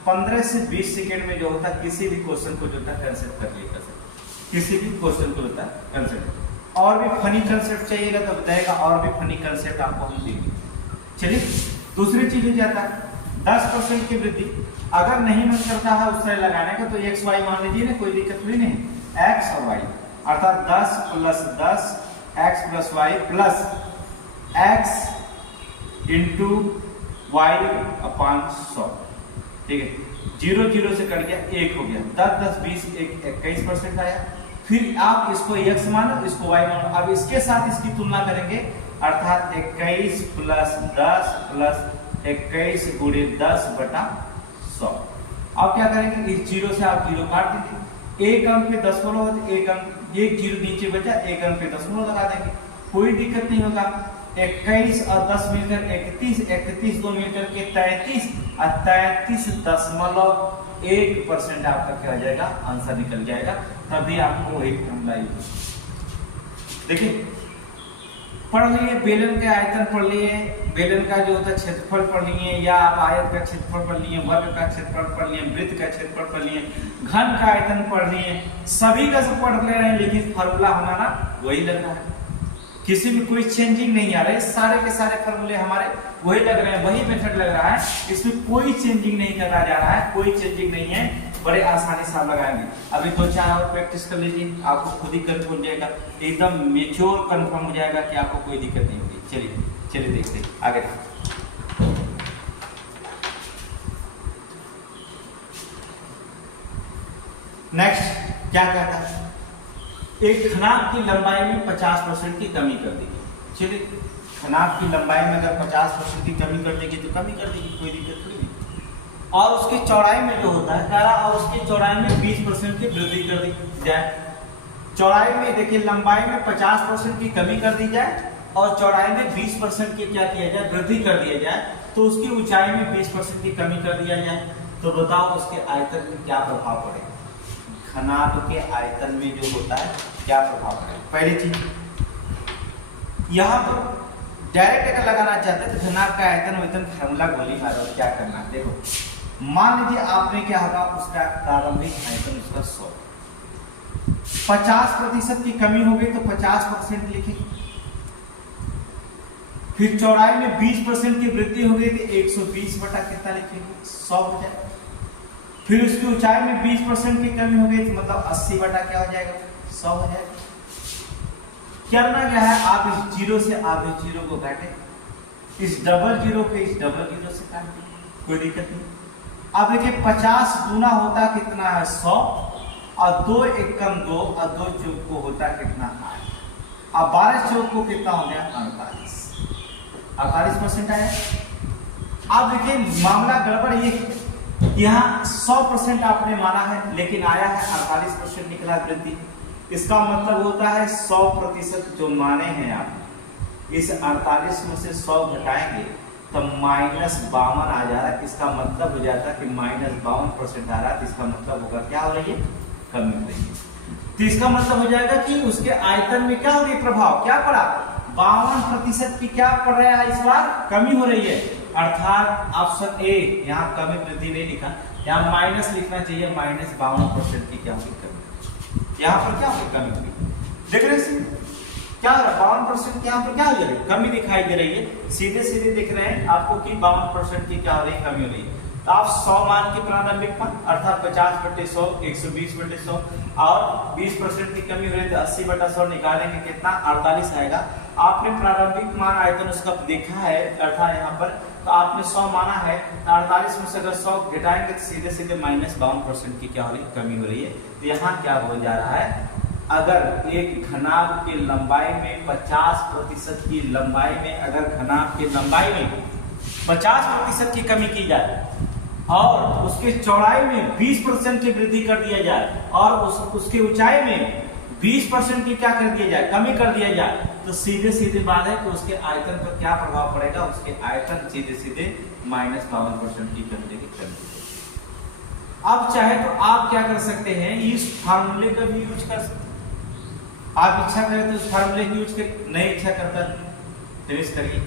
15 से 20 सेकेंड में जो होता है किसी भी क्वेश्चन को जो होता है कंसेप्ट कर लिया, किसी भी क्वेश्चन को होता है कंसेप्ट। और भी फनी कंसेप्ट चाहिएगा तो बताएगा, और भी फनी कंसेप्ट आपको हम देंगे। चलिए दूसरी चीज हो जाता है 10% की वृद्धि। अगर नहीं मन करता है उस तरह लगाने का तो एक्स वाई मान लीजिए ना, कोई दिक्कत थोड़ी नहीं, एक्स और वाई, अर्थात 10 + 10 x + y plus x into y upon 100। ठीक है, 0 0 से कट गया, 1 हो गया, 10 10 20 21% आया। फिर आप इसको x मानो, इसको y मानो। अब इसके साथ इसकी तुलना करेंगे, अर्थात 21 + 10 + 21 × 10/100। अब क्या करेंगे, इस 0 से आप 0 काट देंगे, एक अंक पे दशमलव हो तो एक अंक, एक 0 नीचे बचा, एक अंक पे दशमलव लगा देंगे, कोई दिक्कत नहीं होगा। 21 और 10 मिलकर 31, 31 2 मिलकर के 33 और 33.1% आपका क्या हो जाएगा, आंसर निकल जाएगा। तभी आपको वही फॉर्मूला यूज, देखिए पढ़ लिए, बेलन के आयतन पढ़ लिए, बेलन का जो होता है क्षेत्रफल पढ़ लिए, या आप आयत का क्षेत्रफल पढ़ लिए, वर्ग का क्षेत्रफल पढ़ लिए, वृत्त का क्षेत्रफल पढ़ लिए, घन का आयतन पढ़ लिए, सभी का सब पढ़ ले रहे हैं, लेकिन फॉर्मूला हमारा वही लग रहा है, किसी भी कोई चेंजिंग नहीं आ रहा है, सारे के सारे फॉर्मूले हमारे वही लग रहे हैं, वही मेथड लग रहा है, इसमें कोई चेंजिंग नहीं करा जा रहा है, कोई चेंजिंग नहीं है, बड़े आसानी से आप लगाएंगे। अभी 2-4 और प्रैक्टिस कर लीजिए, आपको खुद ही कंफर्म हो जाएगा, एकदम मेच्योर कंफर्म हो जाएगा कि आपको कोई दिक्कत नहीं होगी। चलिए चलिए देखते हैं आगे। नेक्स्ट क्या कहता है, एक खनाक की लंबाई में 50% की कमी कर देगी। चलिए, खनाक की लंबाई में अगर 50% की कमी कर देगी तो कमी कर देगी, कोई दिक्कत नहीं। और उसकी चौड़ाई में जो होता है कह रहा, और उसकी चौड़ाई में 20% की वृद्धि कर दी जाए। चौड़ाई में देखिए, लंबाई में 50% की कमी कर दी जाए और चौड़ाई में 20% की क्या किया जाए, वृद्धि कर दिया जाए, तो उसकी ऊंचाई में 20% की कमी कर दिया जाए, तो बताओ उसके आयतन में क्या प्रभाव पड़ेगा, खनाक के आयतन में जो होता है क्या प्रभाव पड़ेगा। पहली चीज यहाँ पर डायरेक्ट अगर लगाना चाहते हैं तो खनाक का आयतन वेतन फॉर्मूला गोली मारो, क्या करना है देखो, मान लीजिए आपने क्या होगा, उसका प्रारंभिक आयतन उसका 100, 50% की कमी हो गई तो 50% लिखे, फिर चौड़ाई में 20% की वृद्धि हो गई तो 120 बटा कितना लिखेंगे, 100 हो जाएगा। फिर उसकी ऊंचाई में 20% की कमी हो गई तो मतलब 80 बटा क्या हो जाएगा, 100 हो जाएगा। करना क्या है, आप इस 0 से आप इस 0 को काटे, इस डबल 0 पे इस डबल 0 से काट दें, कोई दिक्कत नहीं। अब देखिए 50 दूना होता कितना है, 100, और 2 एकम 2 और 2 चौक को होता कितना 8, अब 12 चौक को कितना हो गया, 48% आया। अब देखिए मामला गड़बड़ ये, यहाँ 100% आपने माना है लेकिन आया है 48% निकला वृद्धि। इसका मतलब होता है 100% जो माने हैं आप, इस 48 में से 100 घटाएंगे तो -52 आ जा रहा है। इसका मतलब हो जाता है कि -52% आ रहा है, तो इसका मतलब होगा क्या हो रही है, कमी हो रही है। तो इसका मतलब हो जाएगा कि उसके आयतन में क्या हो रही है, प्रभाव क्या पड़ा, 52% की क्या पड़ रहा है, इस बार कमी हो रही है। अर्थात ऑप्शन ए, यहाँ कमी वृद्धि नहीं लिखा, यहाँ माइनस लिखना चाहिए, -52% की क्या होगी कमी, यहाँ पर क्या होगी कमी होगी, देख रहे हैं क्या हो रहा है, 52% यहाँ पर क्या हो रही है, कमी दिखाई दे रही है, सीधे सीधे दिख रहे हैं आपको कि 52% की क्या हो रही है, कमी हो रही है। तो आप 100 मान के प्रारंभिक मान, अर्थात 50/100 120/100 और 20% की कमी हो रही है तो 80/100 निकालेंगे कितना, 48 आएगा। आपने प्रारंभिक मान आयतन उसका देखा है, अर्थात यहाँ पर तो आपने 100 माना है, 48 में से अगर 100 घटाएंगे तो सीधे सीधे -52% की क्या हो रही है, कमी हो रही है। तो यहाँ क्या हो जा रहा है, अगर एक घनाभ की लंबाई में 50% की लंबाई में, अगर घनाभ की लंबाई में 50% की कमी की जाए और उसके चौड़ाई में 20% की वृद्धि कर दिया जाए और उसके ऊंचाई में 20% की क्या कर दिया जाए, कमी कर दिया जाए, तो सीधे सीधे बात है कि उसके आयतन पर क्या प्रभाव पड़ेगा, उसके आयतन सीधे सीधे -52% की कर देगी। अब चाहे तो आप क्या कर सकते हैं, इस फार्मूले का भी यूज कर सकते हैं। आप इच्छा करें तो इस फार्मूले की यूज करें, नहीं इच्छा करता तो इस करिए,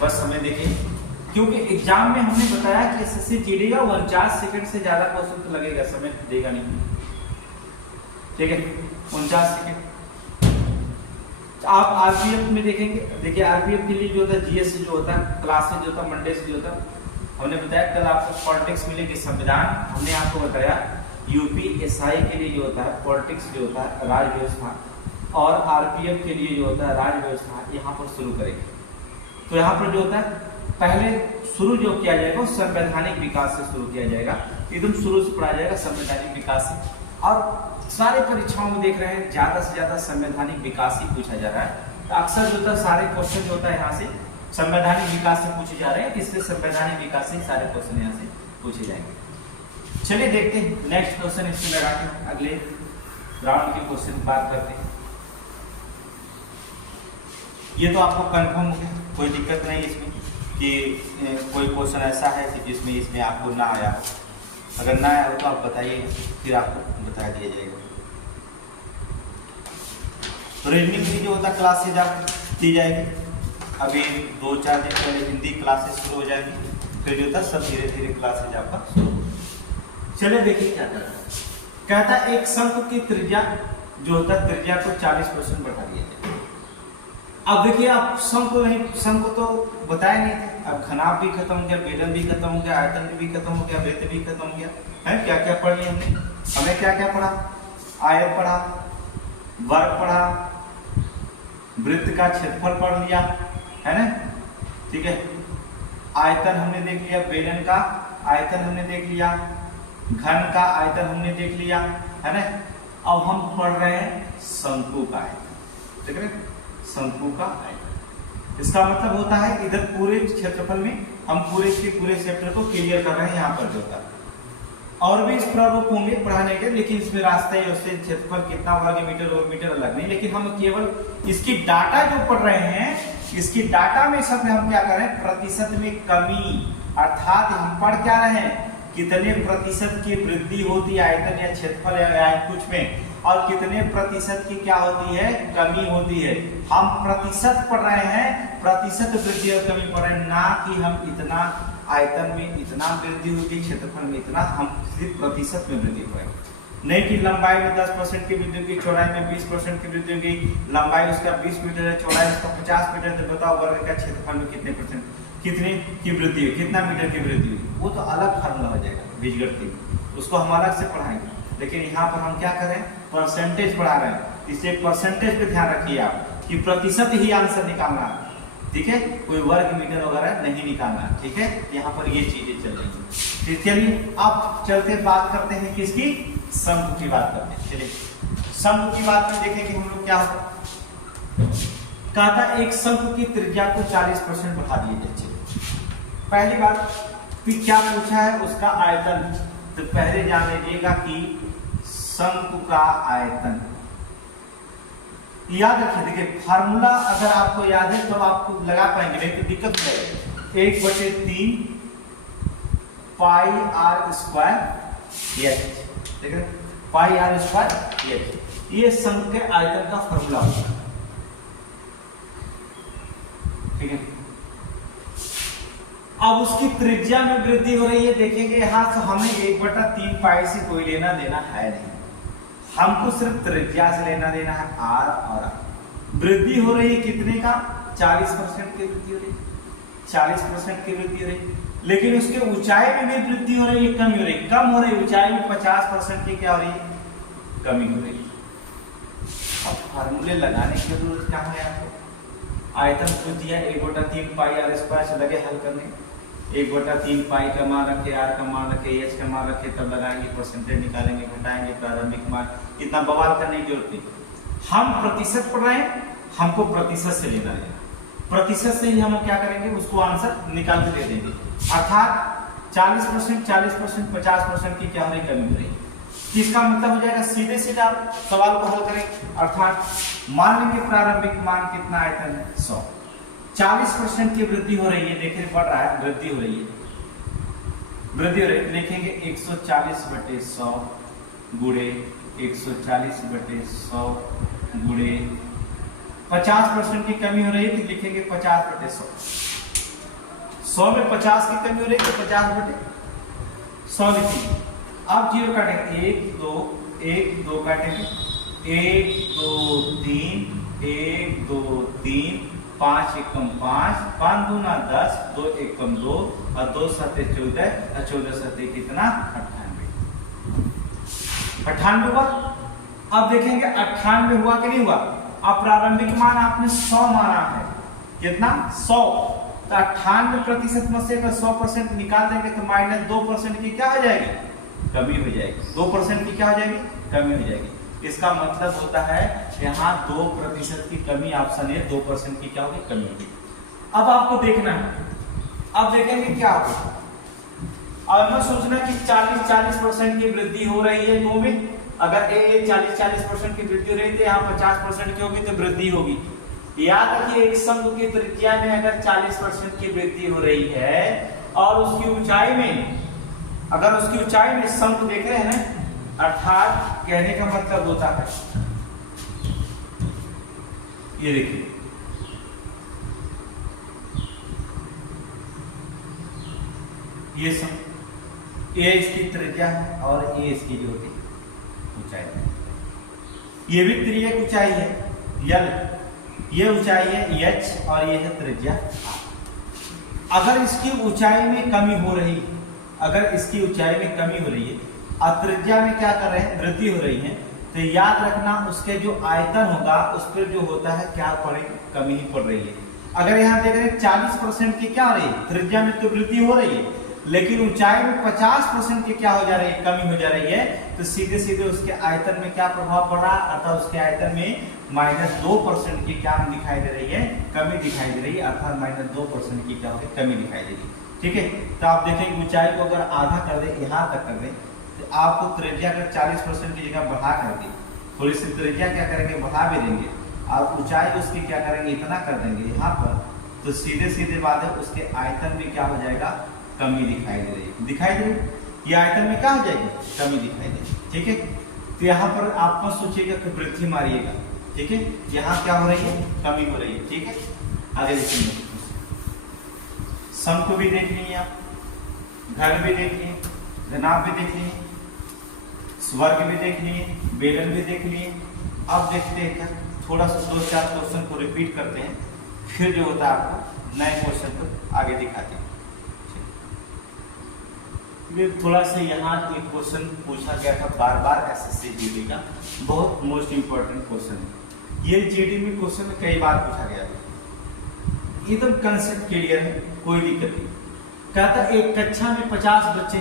बस समय देखिए, क्योंकि एग्जाम में हमने बताया कि एसएससी जीडी का 49 सेकंड से ज्यादा क्वेश्चन तो लगेगा, समय देगा नहीं, ठीक है, 49 सेकंड। आप आरपीएफ में देखेंगे, देखिए आरपीएफ के लिए जो होता है, जीएस जो होता है, क्लासेस जो होता है, मंडे से जो होता है, हमने बताया कल आपको पॉलिटिक्स मिलेगी, संविधान, हमने आपको बताया यूपीएसआई के लिए जो होता है पॉलिटिक्स जो होता है, राज्य व्यवस्था, और आरपीएफ के लिए जो होता है राज्य व्यवस्था, यहाँ पर शुरू करेंगे। तो यहाँ पर जो होता है पहले शुरू जो किया जाएगा वो संवैधानिक विकास से शुरू किया जाएगा, एकदम शुरू से पढ़ा जाएगा संवैधानिक विकास से। और सारे परीक्षाओं में देख रहे हैं ज्यादा से ज्यादा संवैधानिक विकास ही पूछा जा रहा है, तो अक्सर जो होता है सारे क्वेश्चन जो होता है यहाँ से संवैधानिक विकास से पूछे जा रहे हैं, इसलिए संवैधानिक विकास से सारे क्वेश्चन यहाँ से पूछे जाएंगे। चलिए देखते हैं नेक्स्ट क्वेश्चन, इसमें लगा के अगले राउंड के क्वेश्चन बात करते हैं। ये तो आपको कंफर्म हो गया, कोई दिक्कत नहीं इसमें कि कोई क्वेश्चन ऐसा है कि जिसमें इसमें आपको ना आया हो, अगर ना आया हो तो आप बताइए, फिर आपको बता दिया जाएगा। तो रीजनिंग की जो होता है क्लासेज आप दी जाएगी, अभी 2-4 दिन पहले हिंदी क्लासेस शुरू हो जाएगी, फिर जो होता सब धीरे धीरे क्लासेज आपका शुरू हो। चलिए देखिए क्या कहता है, एक शंकु की त्रिज्या जो होता है, त्रिज्या को 40% बढ़ा दिया जाए। अब देखिए आप शंकु तो बताया नहीं थे, अब घनाभ भी खत्म हो गया, बेलन भी खत्म हो गया, आयतन भी खत्म हो गया, वृत्त भी खत्म हो गया है, क्या क्या पढ़ लिया हमने, हमें क्या क्या पढ़ा, आयत पढ़ा, वर्ग पढ़ा, वृत्त का क्षेत्रफल पढ़ लिया है ना, ठीक है, आयतन हमने देख लिया, बेलन का आयतन हमने देख लिया, घन का आयतन हमने देख लिया है ना। अब हम पढ़ रहे हैं शंकु का आयतन, ठीक है, शंकु का आयतन। इसका मतलब होता है इधर पूरे क्षेत्रफल में हम पूरे के पूरे सेक्टर को क्लियर कर रहे हैं। यहाँ पर जो होता है और भी इस प्रारूप होंगे पढ़ाने के, लेकिन इसमें रास्ता ही उससे क्षेत्रफल कितना वर्ग मीटर अलग नहीं, लेकिन हम केवल इसकी डाटा जो पढ़ रहे हैं, इसकी डाटा में सब में हम क्या कर रहे हैं, प्रतिशत में कमी, अर्थात हम पढ़ क्या रहे हैं, कितने प्रतिशत की वृद्धि होती है आयतन या क्षेत्रफल या कुछ में, और कितने प्रतिशत की क्या होती है, कमी होती है। हम प्रतिशत पढ़ रहे हैं, प्रतिशत वृद्धि और कमी पढ़ रहे हैं, ना कि हम इतना आयतन में इतना वृद्धि होगी, क्षेत्रफल में इतना, हम सिर्फ प्रतिशत में वृद्धि पढ़ेंगे, नहीं कि लंबाई में 10% की वृद्धि होगी, चौड़ाई में 20% की वृद्धि होगी, लंबाई उसका 20 मीटर है, चौड़ाई उसका 50 मीटर, तो बताओ वर्ग का क्षेत्रफल में कितने परसेंट, कितने की वृद्धि हुई, कितना मीटर की वृद्धि हुई, वो तो अलग फार्मूला हो जाएगा बीजगणित, उसको हम अलग से पढ़ाएंगे। लेकिन यहाँ पर हम क्या करें, परसेंटेज पढ़ा रहे हैं, इसलिए परसेंटेज पे ध्यान रखिए आप कि प्रतिशत ही आंसर निकालना है, ठीक है, कोई वर्ग मीटर वगैरह नहीं निकालना, ठीक है, यहाँ पर ये चीजें चल रही है। चलिए अब चलते बात करते हैं किसकी, शंकु की बात करते हैं। चलिए शंकु की बात में देखें कि हम लोग क्या होता, कहता एक शंकु की त्रिज्या को 40% बढ़ा दिए जाए। पहली बात फिर क्या पूछा है, उसका आयतन, तो पहले जान लीजिएगा कि शंकु का आयतन याद रखिए। देखिए फार्मूला अगर आपको याद है तो आपको लगा पाएंगे, नहीं तो दिक्कत हो जाएगी। 1/3 पाई आर स्क्वायर एच, ठीक है, पाई आर स्क्वायर एच, ये शंकु के आयतन का फार्मूला होता है, ठीक है। अब उसकी त्रिज्या में वृद्धि हो रही है, देखेंगे यहाँ से हमें 1/3 पाई से कोई लेना देना है नहीं, हमको सिर्फ त्रिज्या से लेना देना है, आर और आर। वृद्धि हो रही है कितने का, 40% की वृद्धि हो रही है, 40% की वृद्धि हो रही है, लेकिन उसके ऊंचाई में भी वृद्धि हो रही है, कमी हो रही है, कम हो रही है, ऊंचाई में 50% की क्या हो रही है, कमी हो रही है। अब फार्मूले लगाने की जरूरत क्या है आपको, आयतन को दिया 1/3 पाई आर स्क्वायर से लगे हल करने, 1/3 पाई का मान रखे, आर का मान रखे, एच का मान रखे, तब लगाएंगे, परसेंटेज निकालेंगे, घटाएंगे, प्रारंभिक मान, इतना बवाल करने की जरूरत नहीं। हम प्रतिशत पढ़ रहे हैं, हमको प्रतिशत से लेना है, प्रतिशत से ही हम क्या करेंगे, उसको आंसर निकाल के दे देंगे। अर्थात 40%, 40%, 50% की क्या हो रही कमी हो रही है। इसका मतलब हो जाएगा सीधे सीधा सवाल को हल करें, अर्थात मान लेंगे प्रारंभिक मान कितना आयतन है 100, 40% की वृद्धि हो रही है, देखिए बढ़ रहा है, वृद्धि हो रही है, लिखेंगे 140/100 गुणे 140/100 गुणे 50% की कमी हो रही है तो लिखेंगे 50/100। 100 में 50 की कमी हो रही है तो 50/100 लिखेंगे। अब जीरो काटेंगे, 1 2 काटेंगे, 1 2 3 1 2 3 5 एकम 5 5 दूना 10 2 एकम 2 और 2 सत्ते 14 और 14 सत्ते कितना 98 हुआ। अब देखेंगे 98 हुआ कि नहीं हुआ। अब प्रारंभिक मान आपने 100 माना है, कितना 100, तो 98% में से 100% निकाल देंगे तो -2% की क्या हो जाएगी, कमी हो जाएगी। 2% की क्या हो जाएगी, कमी हो जाएगी। इसका मतलब होता है यहाँ 2% की कमी, ऑप्शन ए 2% की क्या होगी, कमी होगी। अब आपको देखना है, अब देखेंगे क्या होगा। अब मैं सोचना कि 40% की वृद्धि हो रही है दो में, अगर ए 40% की वृद्धि हो रही है तो यहाँ 50% की होगी तो वृद्धि होगी। याद रखिए एक शंकु की त्रिज्या में अगर 40% की वृद्धि हो रही है और उसकी ऊंचाई में, अगर उसकी ऊंचाई में शंकु देख रहे हैं, अर्थात कहने का मतलब होता है ये देखिए, ये शंकु, ये इसकी त्रिज्या है और ये इसकी जो होती ऊंचाई है, ये भी त्रिज्या ऊंचाई है यल, ये ऊंचाई है एच और ये है त्रिज्या। अगर इसकी ऊंचाई में कमी हो रही, अगर इसकी ऊंचाई में कमी हो रही है और त्रिज्या में क्या कर रहे हैं, वृद्धि हो रही है, तो याद रखना उसके जो आयतन होगा उस पर जो होता है क्या पड़ेगी, कमी ही पड़ रही है। अगर यहाँ देख रहे हैं 40% की क्या हो रही है, त्रिज्या में तो वृद्धि हो रही है, लेकिन ऊंचाई में 50% की क्या हो जा रही है, कमी हो जा रही है, तो सीधे सीधे उसके आयतन में क्या प्रभाव पड़ रहा है, अर्थात उसके आयतन में -2% की क्या दिखाई दे रही है, कमी दिखाई दे रही है, अर्थात -2% की क्या होगी, कमी दिखाई देगी। ठीक है, तो आप देखें ऊंचाई को अगर आधा कर दे, यहाँ तक कर दे, तो आपको त्रिज्या अगर 40% की जगह बढ़ा कर दी, थोड़ी सी त्रिज्या क्या करेंगे, बढ़ा भी देंगे, आप ऊंचाई उसकी क्या करेंगे, इतना कर देंगे यहाँ पर, तो सीधे सीधे बात है उसके आयतन में क्या हो जाएगा, कमी दिखाई दे रही, दिखाई दे रही, ये आयतन में क्या हो जाएगी, कमी दिखाई दे रही। ठीक है, तो यहाँ पर आप मत सोचिएगा कि वृद्धि मारिएगा, ठीक है, यहाँ क्या हो रही है, कमी हो रही है। ठीक है, आगे देखेंगे, शंकु भी देख लिए आप, घन भी देख लिए, घनाभ भी देख लिए, स्वर्ग भी देख लिए, बेलन भी देख लिए। अब देखते हैं क्या, थोड़ा सा 2-4 क्वेश्चन को रिपीट करते हैं, फिर जो होता है आपको नए क्वेश्चन को आगे दिखाते हैं। थोड़ा सा यहाँ एक क्वेश्चन पूछा गया था बार बार एसएससी जीडी का, बहुत मोस्ट इंपोर्टेंट क्वेश्चन है ये, जीडी में क्वेश्चन में कई बार पूछा गया है, एकदम कंसेप्ट क्लियर है, कोई दिक्कत नहीं। कहता एक कक्षा में 50 बच्चे,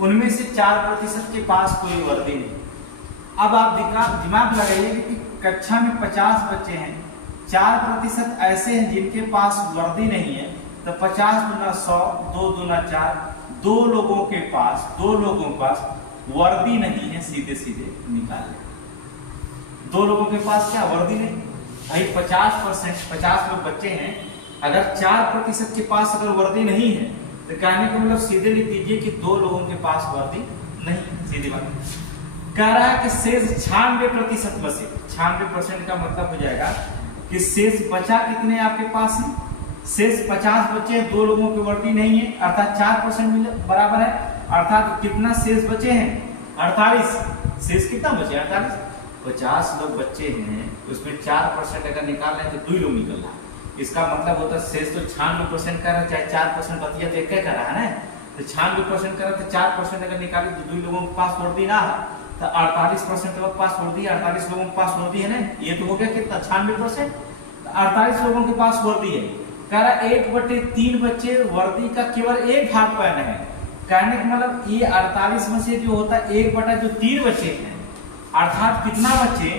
उनमें से 4% के पास कोई वर्दी नहीं। अब आप दिमाग लगाइए कि कक्षा में 50 बच्चे हैं, 4% ऐसे हैं जिनके पास वर्दी नहीं है, तो 50 दूना 100, 2 दूना 4, दो लोगों के पास वर्दी नहीं है, सीधे सीधे निकाल ले। 2 लोगों के पास क्या वर्दी नहीं भाई, 50% 50 लोग बच्चे हैं, अगर 4% के पास अगर वर्दी नहीं है तो कहने का मतलब सीधे लिख दीजिए कि 2 लोगों के पास वर्दी नहीं, सीधी बात। कह रहा है कि शेष 96% में से, 96% का मतलब हो जाएगा कि शेष बचा कितने आपके पास है, शेष 50 बच्चे, 2 लोगों की वर्दी नहीं है, अर्थात 4% बराबर है, अर्थात कितना शेष बचे हैं 48। शेष कितना बचे 48, 50 लोग बच्चे हैं, उसमें 4% अगर निकाल रहे हैं तो 2 लोग निकल रहा है। इसका मतलब होता है शेष तो 96% का रहा, चाहे 4% बतिया तो एक का रहा है ना, तो 96% का रहा तो 4% अगर निकाले तो 2 लोगों के पास वर्दी ना, तो 48% लोगों के पास वर्दी, 48 लोगों के पास वर्दी है ना, ये तो हो गया कितना 96%, 48 लोगों के पास वर्दी है। कह रहा 1/3 बच्चे वर्दी का केवल एक भाग पहने हैं, कहने का मतलब ये 48 में से जो होता है 1/3 बच्चे हैं, अर्थात कितना बच्चे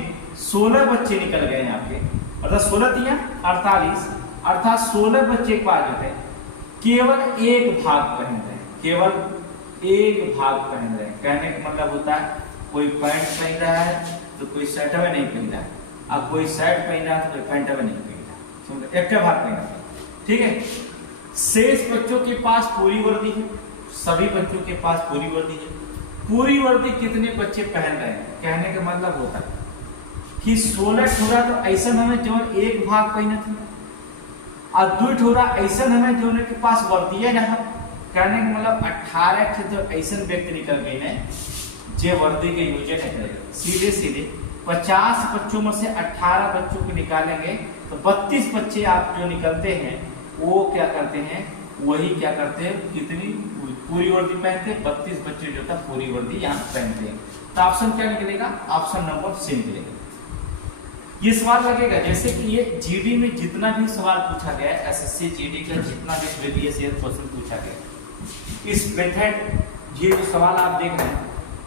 16 बच्चे निकल गए यहाँ पे, अर्थात 16 दिया 48, अर्थात 16 बच्चे के पास जो है केवल एक भाग पहनते हैं, केवल एक भाग पहन रहे हैं। कहने का मतलब होता है कोई पैंट पहन रहा है तो कोई शर्ट में नहीं पहन रहा है, और कोई शर्ट पहन रहा है तो कोई पैंट में नहीं पहन रहा, एक भाग पहन रहा है। ठीक है, शेष बच्चों के पास पूरी वर्दी है, सभी बच्चों के पास पूरी वर्दी है। पूरी वर्दी कितने बच्चे पहन रहे हैं? कहने का मतलब होता है कि 16 ठोरा तो ऐसा हमें जो एक भाग पहने थे, और 2 ठोरा ऐसा हमें जो के पास वर्दी है ना। कहने का मतलब 18 थे तो ऐसा व्यक्ति निकल गए हैं जे वर्दी के यूज नहीं करेगा। सीधे सीधे 50 बच्चों में से 18 बच्चों को निकालेंगे तो 32 बच्चे आप जो निकलते हैं वो क्या करते हैं, वही क्या करते हैं, कितनी पूरी वर्दी पहनते हैं, 32 बच्चे जो था पूरी वर्दी यहाँ पहनते हैं। तो ऑप्शन क्या निकलेगा? ऑप्शन नंबर सी निकलेगा। ये सवाल लगेगा जैसे कि ये जीडी में जितना भी सवाल पूछा गया है, एसएससी जीडी का जितना भी प्रीवियस ईयर क्वेश्चन पूछा गया, इस मेथड ये जो सवाल आप देख रहे हैं,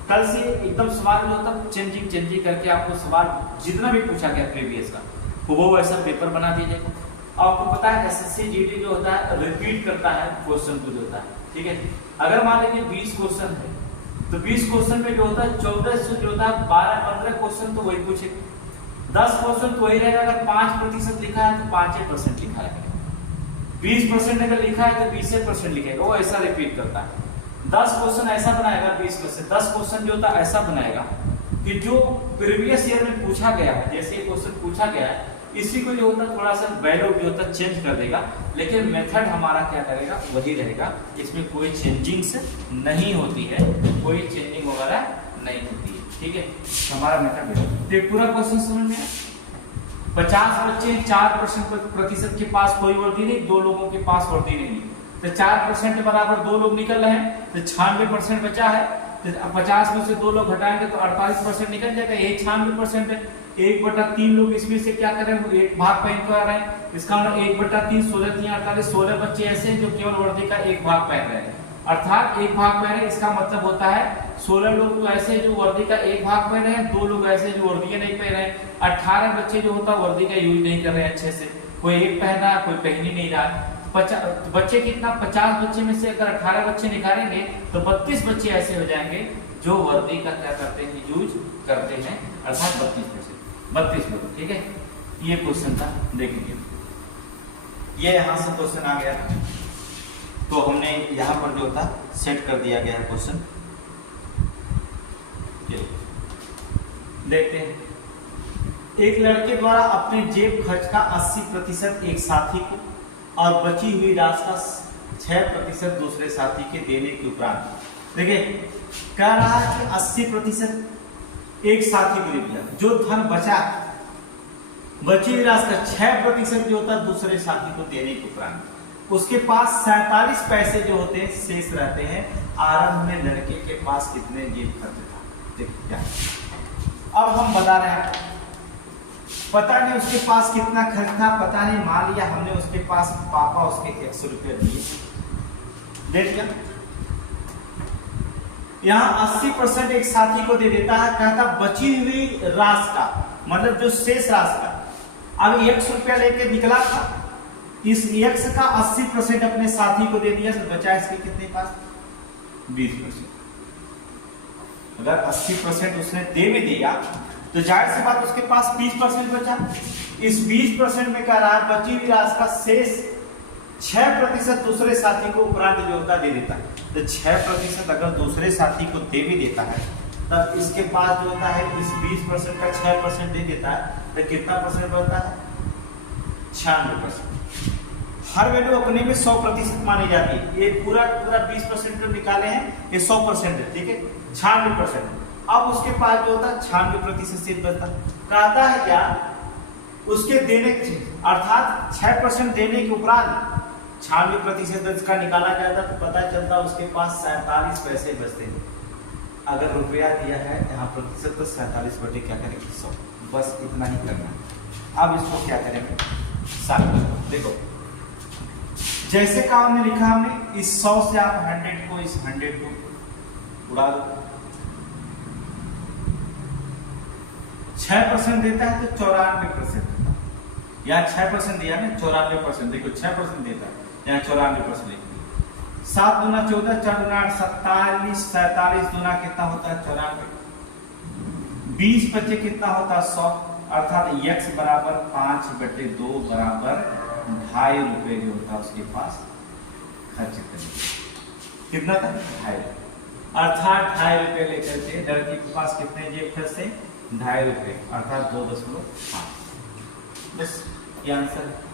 कल से एकदम सवाल जो होता है चेंजिंग करके आपको सवाल जितना भी पूछा गया प्रीवियस का वो वैसा पेपर बना दिया जाएगा। आपको पता है एसएससी जीडी जो होता है रिपीट करता है क्वेश्चन को जो होता है। ठीक है, अगर मान लीजिए 20 क्वेश्चन है तो 20 क्वेश्चन में जो होता है 14 से जो होता है 12-15 क्वेश्चन तो वही पूछेगा, 10 क्वेश्चन तो वही रहेगा। अगर 5% लिखा है तो 5% लिखा रहेगा, 20% अगर लिखा है तो 20% लिखेगा, वो ऐसा रिपीट करता है। 10 क्वेश्चन ऐसा बनाएगा, 20 में से 10 क्वेश्चन जो होता है ऐसा बनाएगा कि जो प्रीवियस ईयर में पूछा गया है, जैसे ये क्वेश्चन पूछा गया है इसी को जो होता है थोड़ा सा वैल्यू जो होता है चेंज कर देगा, लेकिन मेथड हमारा क्या करेगा, वही रहेगा। इसमें कोई चेंजिंग्स नहीं होती है, कोई चेंजिंग वगैरह नहीं होती है। ठीक है, हमारा मेथड तो पूरा क्वेश्चन समझ में आया। 50 बच्चे 4% के पास कोई वर्दी नहीं, 2 लोगों के पास वर्दी नहीं, तो 4% बराबर 2 लोग निकल रहे हैं, तो 96% बचा है। तो 50 में से 2 लोग घटाएंगे तो 48% निकल जाएगा, यही 96% है। 1/3 लोग इसमें से क्या करें, एक भाग पहन कर आ रहे हैं, इसका मतलब 1/3 16 3 48 16 बच्चे ऐसे हैं जो केवल वर्दी का एक भाग पहन रहे हैं, अर्थात एक भाग पहन रहे हैं। इसका मतलब होता है 16 लोग तो ऐसे जो वर्दी का एक भाग पहन रहे हैं, 2 लोग ऐसे जो वर्दी नहीं पहन रहे हैं, 18 बच्चे जो होता है वर्दी का यूज नहीं कर रहे हैं अच्छे से, कोई एक पहन रहा है कोई पहन ही नहीं रहा है। बच्चे कितना, 50 बच्चे में से अगर 18 बच्चे निकालेंगे तो 32 बच्चे ऐसे हो जाएंगे जो वर्दी का क्या करते हैं, यूज करते हैं, अर्थात 32 लोग। ठीक है, ये क्वेश्चन था, देखेंगे ये यहां से क्वेश्चन आ गया तो हमने यहां पर जो था सेट कर दिया गया क्वेश्चन। देखते हैं, एक लड़के द्वारा अपने जेब खर्च का 80% एक साथी को और बची हुई राशि का 6% दूसरे साथी के देने के उपरांत, देखिए कह रहा है कि 80% एक साथी को दे दिया, जो धन बचा बची हुई राशि का 6% जो होता है दूसरे साथी को देने के उपरांत उसके पास 47 पैसे जो होते हैं शेष रहते हैं। आरंभ में लड़के के पास कितने जेब खर्च था, देखिए अब हम बता रहे हैं, पता नहीं उसके पास कितना खर्च था, पता नहीं, मान लिया हमने उसके पास पापा उसके 100 रुपये दिए, दे दिया। यहाँ 80% एक साथी को दे देता है, कहता बची हुई राशि का मतलब जो शेष राशि का, अब 100 रुपया लेके निकला था, इस 100 का 80% अपने साथी को दे दिया, तो बचा इसके कितने पास 20%। अगर 80% उसने दे भी दिया तो जाहिर सी बात उसके पास 20% बचा। इस 20% में क्या रहा है, बची हुई राशि का शेष 6% दूसरे साथी को उपरांत जो होता दे देता है। तो 6% अगर दूसरे साथी को दे भी देता है तब इसके पास जो होता है इस 20% का 6% दे देता है, तो कितना परसेंट बढ़ता है, 96%। हर वैल्यू अपने में 100% मानी जाती है, ये पूरा 20% जो निकाले हैं ये 100% है, ठीक है, 96%। अब उसके पास जो होता है 96% शेष बचता, कहता है क्या उसके देने अर्थात 6% देने के उपरांत 96% का निकाला जाता तो पता चलता उसके पास 47 पैसे बचते हैं। अगर रुपया दिया है यहाँ प्रतिशत तो 47 बटे क्या करेंगे 100, बस इतना ही करना। अब इसको क्या करेंगे 7, देखो जैसे काम में लिखा हमने, इस 100 से आप 100 को इस 100 को उड़ा दो, 6% देता है तो 94%, यहाँ 6% दिया ना 94%, देखो 6% देता है यहाँ 94% लिख दिया, 7 दूना 14, 4 दूना 8, 47, 47 दूना कितना होता है 94, 20 बचे कितना होता है 100, अर्थात x बराबर 5/2 बराबर 2.5 रुपए जो होता है उसके पास खर्च करेंगे। कितना था 2.5, अर्थात 2.5 रुपए लेकर के लड़की के पास कितने जेब खर्च से 2.5 रुपए, अर्थात 2.5। बस ये आंसर है।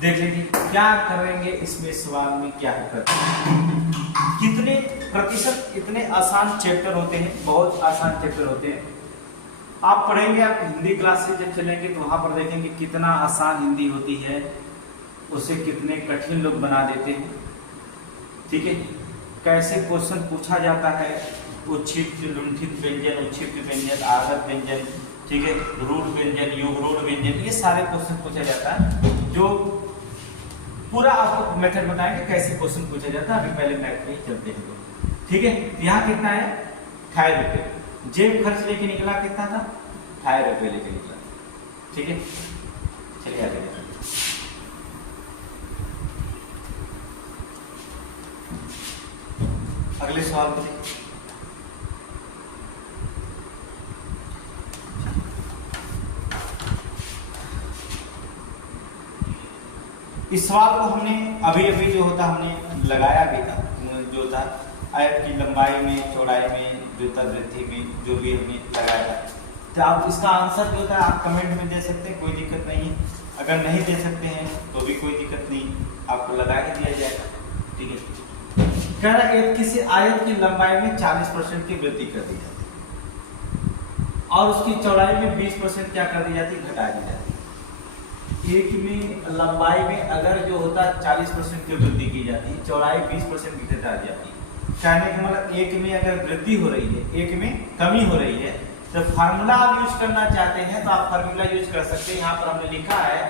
देख लीजिए क्या करेंगे इसमें, सवाल में क्या करते हैं, कितने प्रतिशत। इतने आसान चैप्टर होते हैं, बहुत आसान चैप्टर होते हैं। आप पढ़ेंगे, आप हिंदी क्लास से जब चलेंगे तो वहां पर देखेंगे कितना आसान हिंदी होती है, उसे कितने कठिन लोग बना देते हैं। ठीक है, कैसे क्वेश्चन पूछा जाता है, उच्छिष्ट लुंठित व्यंजन, उच्छिष्ट व्यंजन, आगत व्यंजन, ठीक है, रूढ़ व्यंजन, युगरूढ़ व्यंजन, ये सारे क्वेश्चन पूछा जाता है, जो पूरा आपको मेथड बताएंगे कैसे क्वेश्चन पूछा जाता है। अभी पहले मैथ में ही चलते हैं। ठीक है, यहाँ कितना है 2.5 रुपए, जेब खर्च लेके निकला कितना था 2.5 रुपए लेके निकला। ठीक है, चलिए आगे अगले सवाल को देखिए। इस सवाल को हमने अभी जो होता हमने लगाया भी था, जो था आयत की लंबाई में, चौड़ाई में, द्विता वृद्धि में, जो भी हमने लगाया था। तो आप इसका आंसर जो होता है आप कमेंट में दे सकते हैं, कोई दिक्कत नहीं है। अगर नहीं दे सकते हैं तो भी कोई दिक्कत नहीं, आपको लगा के दिया जाएगा। ठीक है, कह रहा है किसी आयत की लंबाई में 40% की वृद्धि कर दी जाती है और उसकी चौड़ाई में 20% क्या कर दी जाती है, घटा दी जाती है। एक में लंबाई में अगर जो होता है 40% की वृद्धि की जाती है, चौड़ाई 20% की घटा दी जाती है। कहने का मतलब एक में अगर वृद्धि हो रही है, एक में कमी हो रही है, तो फार्मूला आप यूज करना चाहते हैं तो आप फार्मूला यूज कर सकते हैं। यहाँ पर हमने लिखा है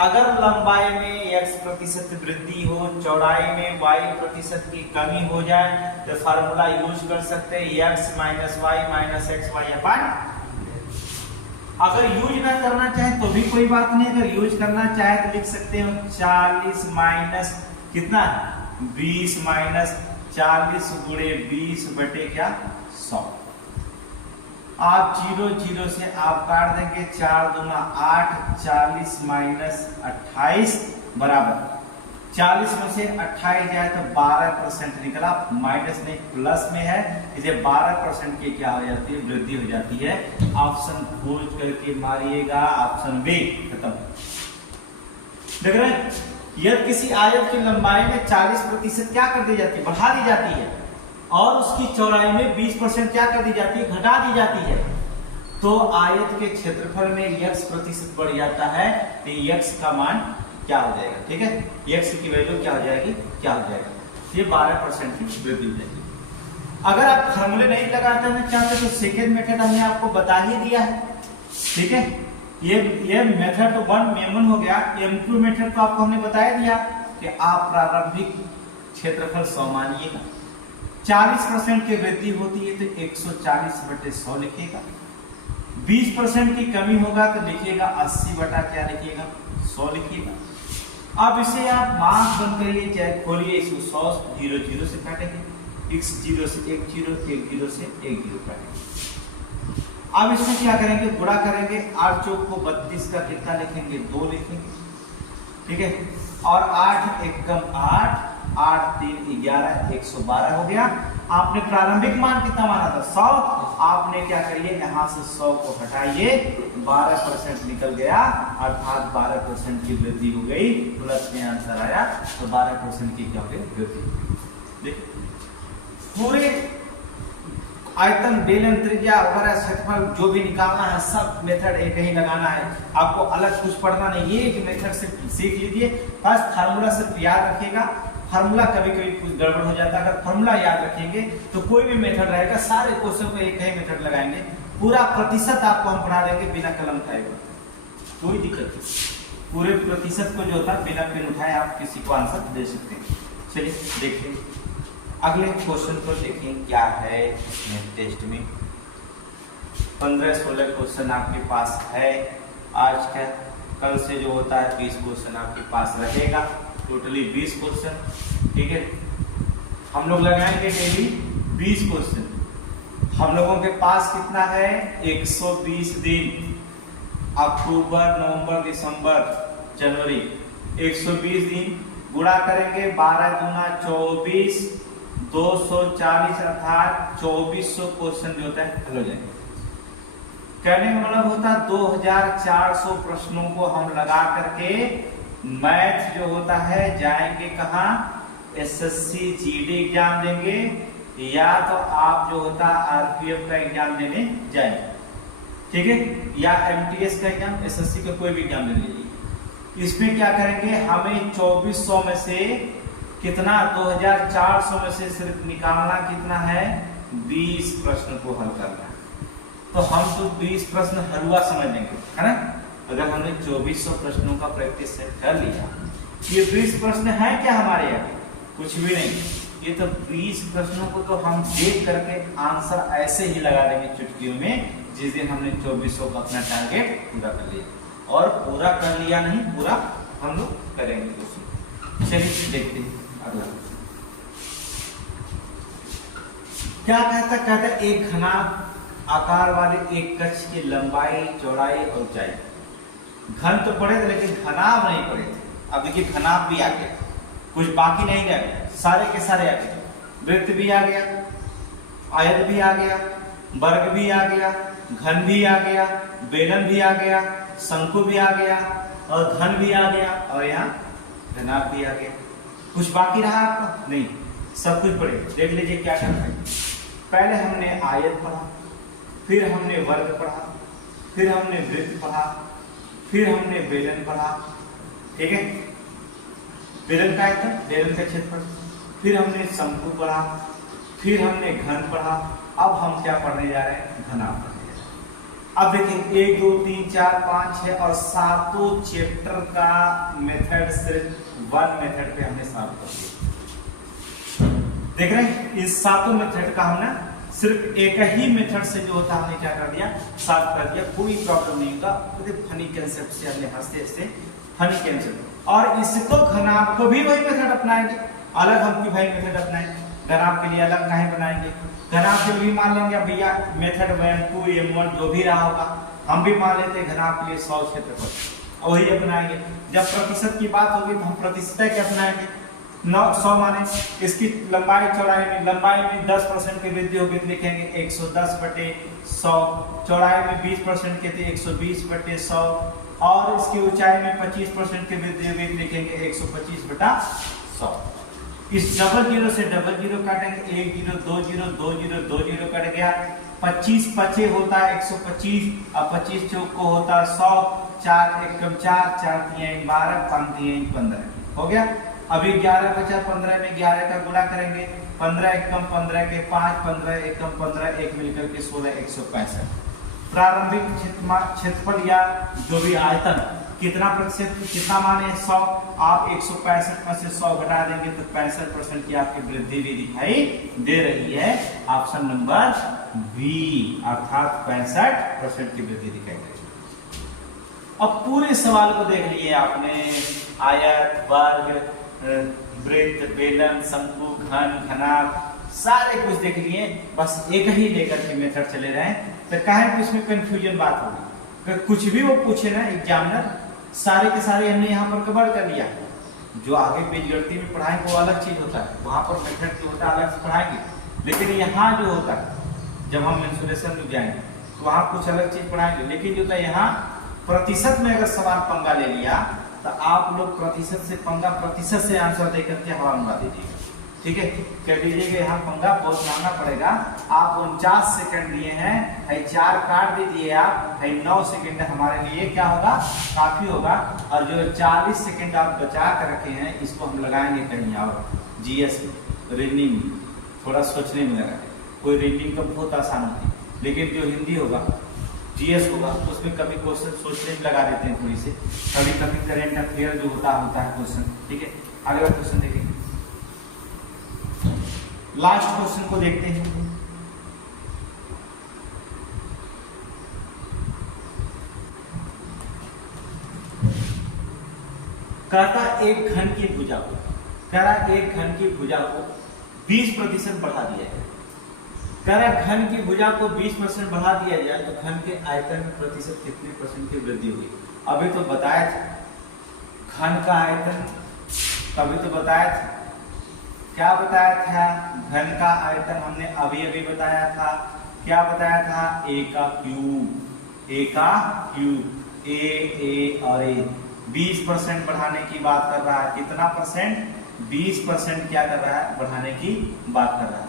अगर लंबाई में x% वृद्धि हो, चौड़ाई में y% की कमी हो जाए तो फार्मूला यूज कर सकते हैं x - y - xy/। अगर यूज ना करना चाहे तो भी कोई बात नहीं, अगर यूज करना चाहे तो लिख सकते हो 40 माइनस कितना 20 माइनस 40 गुणे 20 बटे क्या 100। आप 0 से आप काट देंगे, 4 दूना 8, 40 माइनस 28 बराबर 40 में से 28 जाए तो 12% निकला, माइनस नहीं प्लस में है, इसे 12% की क्या हो जाती है वृद्धि हो जाती है। ऑप्शन खोज करके मारिएगा, ऑप्शन बी खत्म। देख रहे हैं, यदि किसी आयत की लंबाई में 40% क्या कर दी जाती है, बढ़ा दी जाती है, और उसकी चौड़ाई में 20% क्या कर दी जाती है, घटा दी जाती है, तो आयत के क्षेत्रफल में x% बढ़ जाता है, तो x का मान क्या हो जाएगा। ठीक है, x की वैल्यू क्या हो जाएगी, क्या हो जाएगा, ये 12% की वृद्धि हो जाएगी। अगर आप फॉर्मूले नहीं लगाना चाहते तो सेकेंड मेथड हमने आपको बता ही दिया है। ठीक है, ये मेथड तो 1 M1 हो गया। M2 मेथड तो आपको हमने बताया दिया कि आप प्रारंभिक क्षेत्रफल 100 मानिएगा, 40% की वृद्धि होती है तो 140/100 लिखिएगा, 20% की कमी होगा तो लिखिएगा 80 बटा क्या लिखिएगा 100 लिखिएगा। अब इसे आप मास बंद करिए, चाहे खोलिए, इसको 100 0 से काटेंगे, x 0 से 1 0, 1 0 से 1 0 काटेंगे। अब इसमें क्या करेंगे, गुणा करेंगे, 8 चौक को 32 का कितना लिखेंगे 2 लिखेंगे। ठीक है, और 8 एकम 8, 8 3 11, 112 हो गया। आपने प्रारंभिक मान कितना माना था 100, आपने क्या करिए यहाँ से 100 को हटाइए, 12% निकल गया, अर्थात 12% की वृद्धि हो गई, प्लस में आंसर आया, तो 12% की क्या हो गई वृद्धि। देखिए पूरे आयतन, बेलन, त्रिज्या वगैरह, क्षेत्रफल जो भी निकालना है सब मेथड एक ही लगाना है, आपको अलग कुछ पढ़ना नहीं, ये एक मेथड से सीख लीजिए। बस फार्मूला सिर्फ याद रखिएगा, फार्मूला कभी कभी कुछ गड़बड़ हो जाता है, अगर फार्मूला याद रखेंगे तो कोई भी मेथड रहेगा, सारे क्वेश्चन को एक ही मेथड लगाएंगे, पूरा प्रतिशत आपको हम पढ़ा देंगे बिना कलम उठाए, कोई दिक्कत नहीं। पूरे प्रतिशत को जो था बिना पेन उठाए आप किसी को आंसर दे सकते हैं। चलिए देखिए अगले क्वेश्चन को देखें क्या है टेस्ट में। 15-16 क्वेश्चन आपके पास है आज का, कल से जो होता है 20 क्वेश्चन आपके पास रहेगा, टोटली 20 क्वेश्चन। ठीक है, हम लोग लगाएंगे डेली 20 क्वेश्चन। हम लोगों के पास कितना है 120 दिन, अक्टूबर नवंबर दिसंबर जनवरी, 120 दिन गुणा करेंगे 12 दूना 24, 240 अर्थात 2400 क्वेश्चन जो होता है हल हो जाएंगे। कहने का मतलब होता है 2400 प्रश्नों को हम लगा करके मैथ जो होता है जाएंगे कहाँ, एसएससी जीडी एग्जाम देंगे या तो आप जो होता है आरपीएफ का एग्जाम देने जाएंगे, ठीक है, या एमटीएस का एग्जाम, एसएससी का कोई भी एग्जाम देने जाइए। इसमें क्या करेंगे, हमें 2400 में से कितना 2400 में से सिर्फ निकालना कितना है 20 प्रश्न को हल करना है। तो हम तो 20 प्रश्न हलवा समझ लेंगे, है ना। अगर हमने 2400 प्रश्नों का प्रैक्टिस सेट कर लिया, ये 20 प्रश्न है क्या हमारे यहाँ, कुछ भी नहीं, ये तो 20 प्रश्नों को तो हम देख करके आंसर ऐसे ही लगा देंगे चुटकियों में, जिस दिन हमने 2400 का अपना टारगेट पूरा कर लिया। और पूरा कर लिया नहीं, पूरा हम लोग करेंगे दोस्तों। चलिए देखते हैं अगला क्या कहता है, एक घना आकार वाले एक कक्ष की लंबाई चौड़ाई और ऊंचाई। घन तो पढ़े थे लेकिन घनाभ नहीं पढ़े थे। अब देखिए घनाभ भी आ गया, कुछ बाकी नहीं रह गया, सारे के सारे आ गए। वृत्त भी आ गया, आयत भी आ गया, वर्ग भी आ गया, घन भी आ गया, बेलन भी आ गया, शंकु भी आ गया और घन भी आ गया और यहाँ घनाभ भी आ गया। कुछ बाकी रहा आपका नहीं, सब कुछ पढ़े। देख लीजिए क्या करना है। पहले हमने आयत पढ़ा, फिर हमने वर्ग पढ़ा, फिर हमने वृत्त पढ़ा, फिर हमने बेलन पढ़ा, ठीक है, बेलन का बेलन का क्षेत्रफल, फिर हमने शंकु पढ़ा, फिर हमने घन पढ़ा। अब हम क्या पढ़ने जा रहे हैं, घनाभ पढ़ने जा रहे हैं। अब देखिए 1 2 3 4 5 6 और सातों चैप्टर का मेथड सिर्फ वन मेथड पे हमने सॉल्व कर दिया। देख रहे हैं, इस सातों मेथड का हमने सिर्फ एक ही मेथड से जो होता हमने क्या कर दिया, सॉल्व कर दिया। कोई प्रॉब्लम नहीं होगा, फनी कंसेप्ट से हमने हंसते हंसते फनी कंसेप्ट। और इसको घनाभ को भी वही मेथड अपनाएंगे, अलग हम भी भाई मेथड अपनाएंगे। घनाभ के लिए अलग काहे बनाएंगे, घनाभ के लिए मान लेंगे भैया मेथड 1 2 m1 जो भी रहा होगा, हम भी मान लेते हैं घनाभ के लिए 100 क्षेत्रफल वही अपनाएंगे। जब प्रतिशत की बात होगी तो हम प्रतिशत क्या अपनाएंगे, 100 माने इसकी लंबाई चौड़ाई में, लंबाई में 10% की वृद्धि होगी तो लिखेंगे 110/100, चौड़ाई में 20% के थे 120/100 और इसकी ऊंचाई में 25% की वृद्धि होगी तो लिखेंगे 125/100। इस डबल जीरो से डबल जीरो काटेंगे, 1 0 2 0 2 0 2 0 कट गया, 25 पचे होता है 125 और 25 चौक को होता है 100, 4 एकम 4 4 3 12 5 3 15 हो गया। अभी 11 बचा, 15 में 11 का गुणा करेंगे, 15 एकम 15 के 5 15 एकम 15 एक मिलकर के 16 165। प्रारंभिक क्षेत्रफल या जो भी आयतन कितना प्रतिशत, कितना माने 100, आप 165 में से 100 घटा देंगे तो 65% की आपकी वृद्धि भी दिखाई दे रही है। ऑप्शन नंबर बी अर्थात 65% की वृद्धि दिखाई दे रही है। अब पूरे सवाल को देख लिए आपने, आयत वर्ग वृत्त बेलन शंकु घन घनाभ सारे कुछ देख लिए, बस एक ही लेकर के मेथड चले रहे हैं। तो काहे कि इसमें कंफ्यूजन बात होगी, कुछ भी वो पूछे ना एग्जामिनर, सारे के सारे हमने यहाँ पर कवर कर लिया। जो आगे बीजगणित में पढ़ाएंगे वो अलग चीज होता है, वहां पर मेथड जो होता है अलग से पढ़ाएंगे, लेकिन यहाँ जो होता है जब हम मेंसुरेशन में जाएंगे तो वहां कुछ अलग चीज पढ़ाएंगे। लेकिन जो होता है यहाँ प्रतिशत में अगर सवाल पंगा ले लिया तो आप लोग प्रतिशत से पंगा, प्रतिशत से आंसर देकर के हवा मंगा दीजिएगा, ठीक है। कह दीजिएगा यहाँ पंगा बहुत महंगा पड़ेगा, आप 49 सेकंड लिए हैं, 4 काट दीजिए आप, 9 सेकंड हमारे लिए क्या होगा, काफी होगा। और जो 40 सेकंड आप बचा कर रखे हैं इसको हम लगाएंगे कहीं और जीएस में, रीजनिंग में, थोड़ा सोचने में लगाएंगे। कोई रीजनिंग तो बहुत आसान होती है, लेकिन जो हिंदी होगा जीएस होगा उसमें कभी क्वेश्चन सोचने में लगा देते हैं थोड़ी से, कभी कभी करेंट अफेयर जो होता है क्वेश्चन, ठीक है। अगला क्वेश्चन देखेंगे, लास्ट क्वेश्चन को देखते हैं। कहता एक घन की भुजा को, कह रहा एक घन की भुजा को 20% बढ़ा दिया जाए। कह रहा है घन की भुजा को 20% बढ़ा दिया जाए तो घन के आयतन में प्रतिशत कितने परसेंट की वृद्धि हुई। अभी तो बताया था घन का आयतन, तभी तो बताया था, क्या बताया था, घन का आयतन हमने अभी अभी बताया था, क्या बताया था, a का क्यूब, a और a 20% बढ़ाने की बात कर रहा है। कितना परसेंट, 20% क्या कर रहा है, बढ़ाने की बात कर रहा है।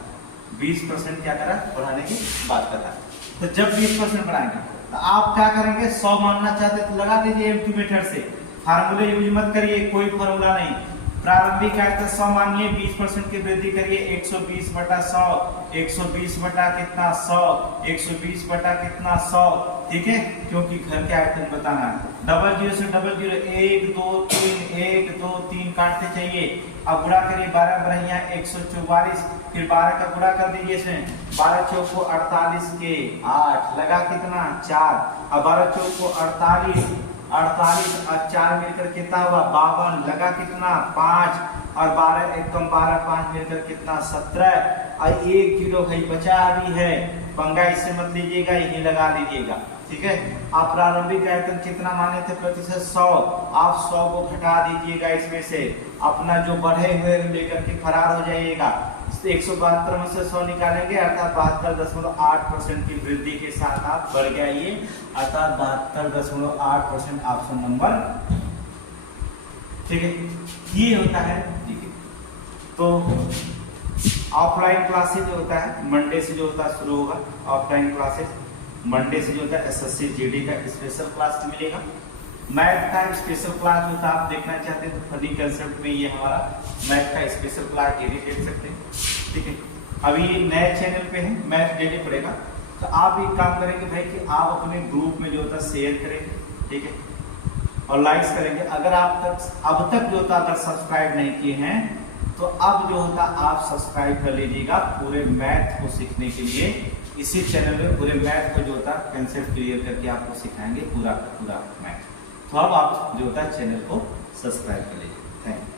20% क्या कर रहा है, बढ़ाने की बात कर रहा है। तो जब 20% बढ़ाएंगे तो आप क्या करेंगे, 100 मानना चाहते तो लगा दीजिए M2 मेथड से, फार्मूले यूज मत करिए, कोई फार्मूला नहीं। प्रारंभिक आयतन 100 मानिए, 20% की वृद्धि करिए, 120 बटा 100, 120 बटा कितना 100, 120 बटा कितना 100, ठीक है, क्योंकि घन के आयतन बताना है। डबल जीरो से डबल जीरो, 1 2 3, 1 2 3 काटते चाहिए। अब गुणा करिए, 12 बढ़िया 144, फिर 12 का गुणा कर दीजिए इसमें, 12 चौको 48 के 8 लगा कितना 4, अब 12 चौको 48 और 4 मिलकर कितना हुआ 52, लगा कितना 5 और 12 एक कम 12 5 मिलकर कितना 17 और 1 किलो भाई बचा भी है, पंगा इससे मत लीजिएगा, यही लगा लीजिएगा, ठीक है। आप प्रारंभिक आयतन कितना माने थे प्रतिशत 100, आप 100 को घटा दीजिएगा इसमें से, अपना जो बढ़े हुए लेकर के फरार हो जाइएगा। 172 में से 100 निकालेंगे अर्थात 72.8% की वृद्धि के साथ आप बढ़ गया, ये अर्थात 72.8% ऑप्शन नंबर, ठीक है, ये होता है, ठीक है। तो ऑफलाइन क्लासेज जो होता है मंडे से जो होता है शुरू होगा, ऑफलाइन क्लासेज मंडे से जो होता है एसएससी जीडी का स्पेशल क्लास मिलेगा। मैथ का स्पेशल क्लास होता है, आप देखना चाहते हैं तो फनी कंसेप्ट में ये हमारा मैथ का स्पेशल क्लास डेली देख सकते हैं, ठीक है। अभी नए चैनल पे है, मैथ डेली पड़ेगा, तो आप एक काम करेंगे भाई कि आप अपने ग्रुप में जो होता है शेयर करेंगे, ठीक है, और लाइक्स करेंगे। अगर आप अब तक जो होता अगर सब्सक्राइब नहीं किए हैं तो अब जो होता आप सब्सक्राइब कर लीजिएगा पूरे मैथ को सीखने के लिए। इसी चैनल में पूरे मैथ को जो होता है कंसेप्ट क्लियर करके आपको सिखाएंगे पूरा पूरा मैथ। तो अब आप जो होता है चैनल को सब्सक्राइब कर लीजिए। Thank you.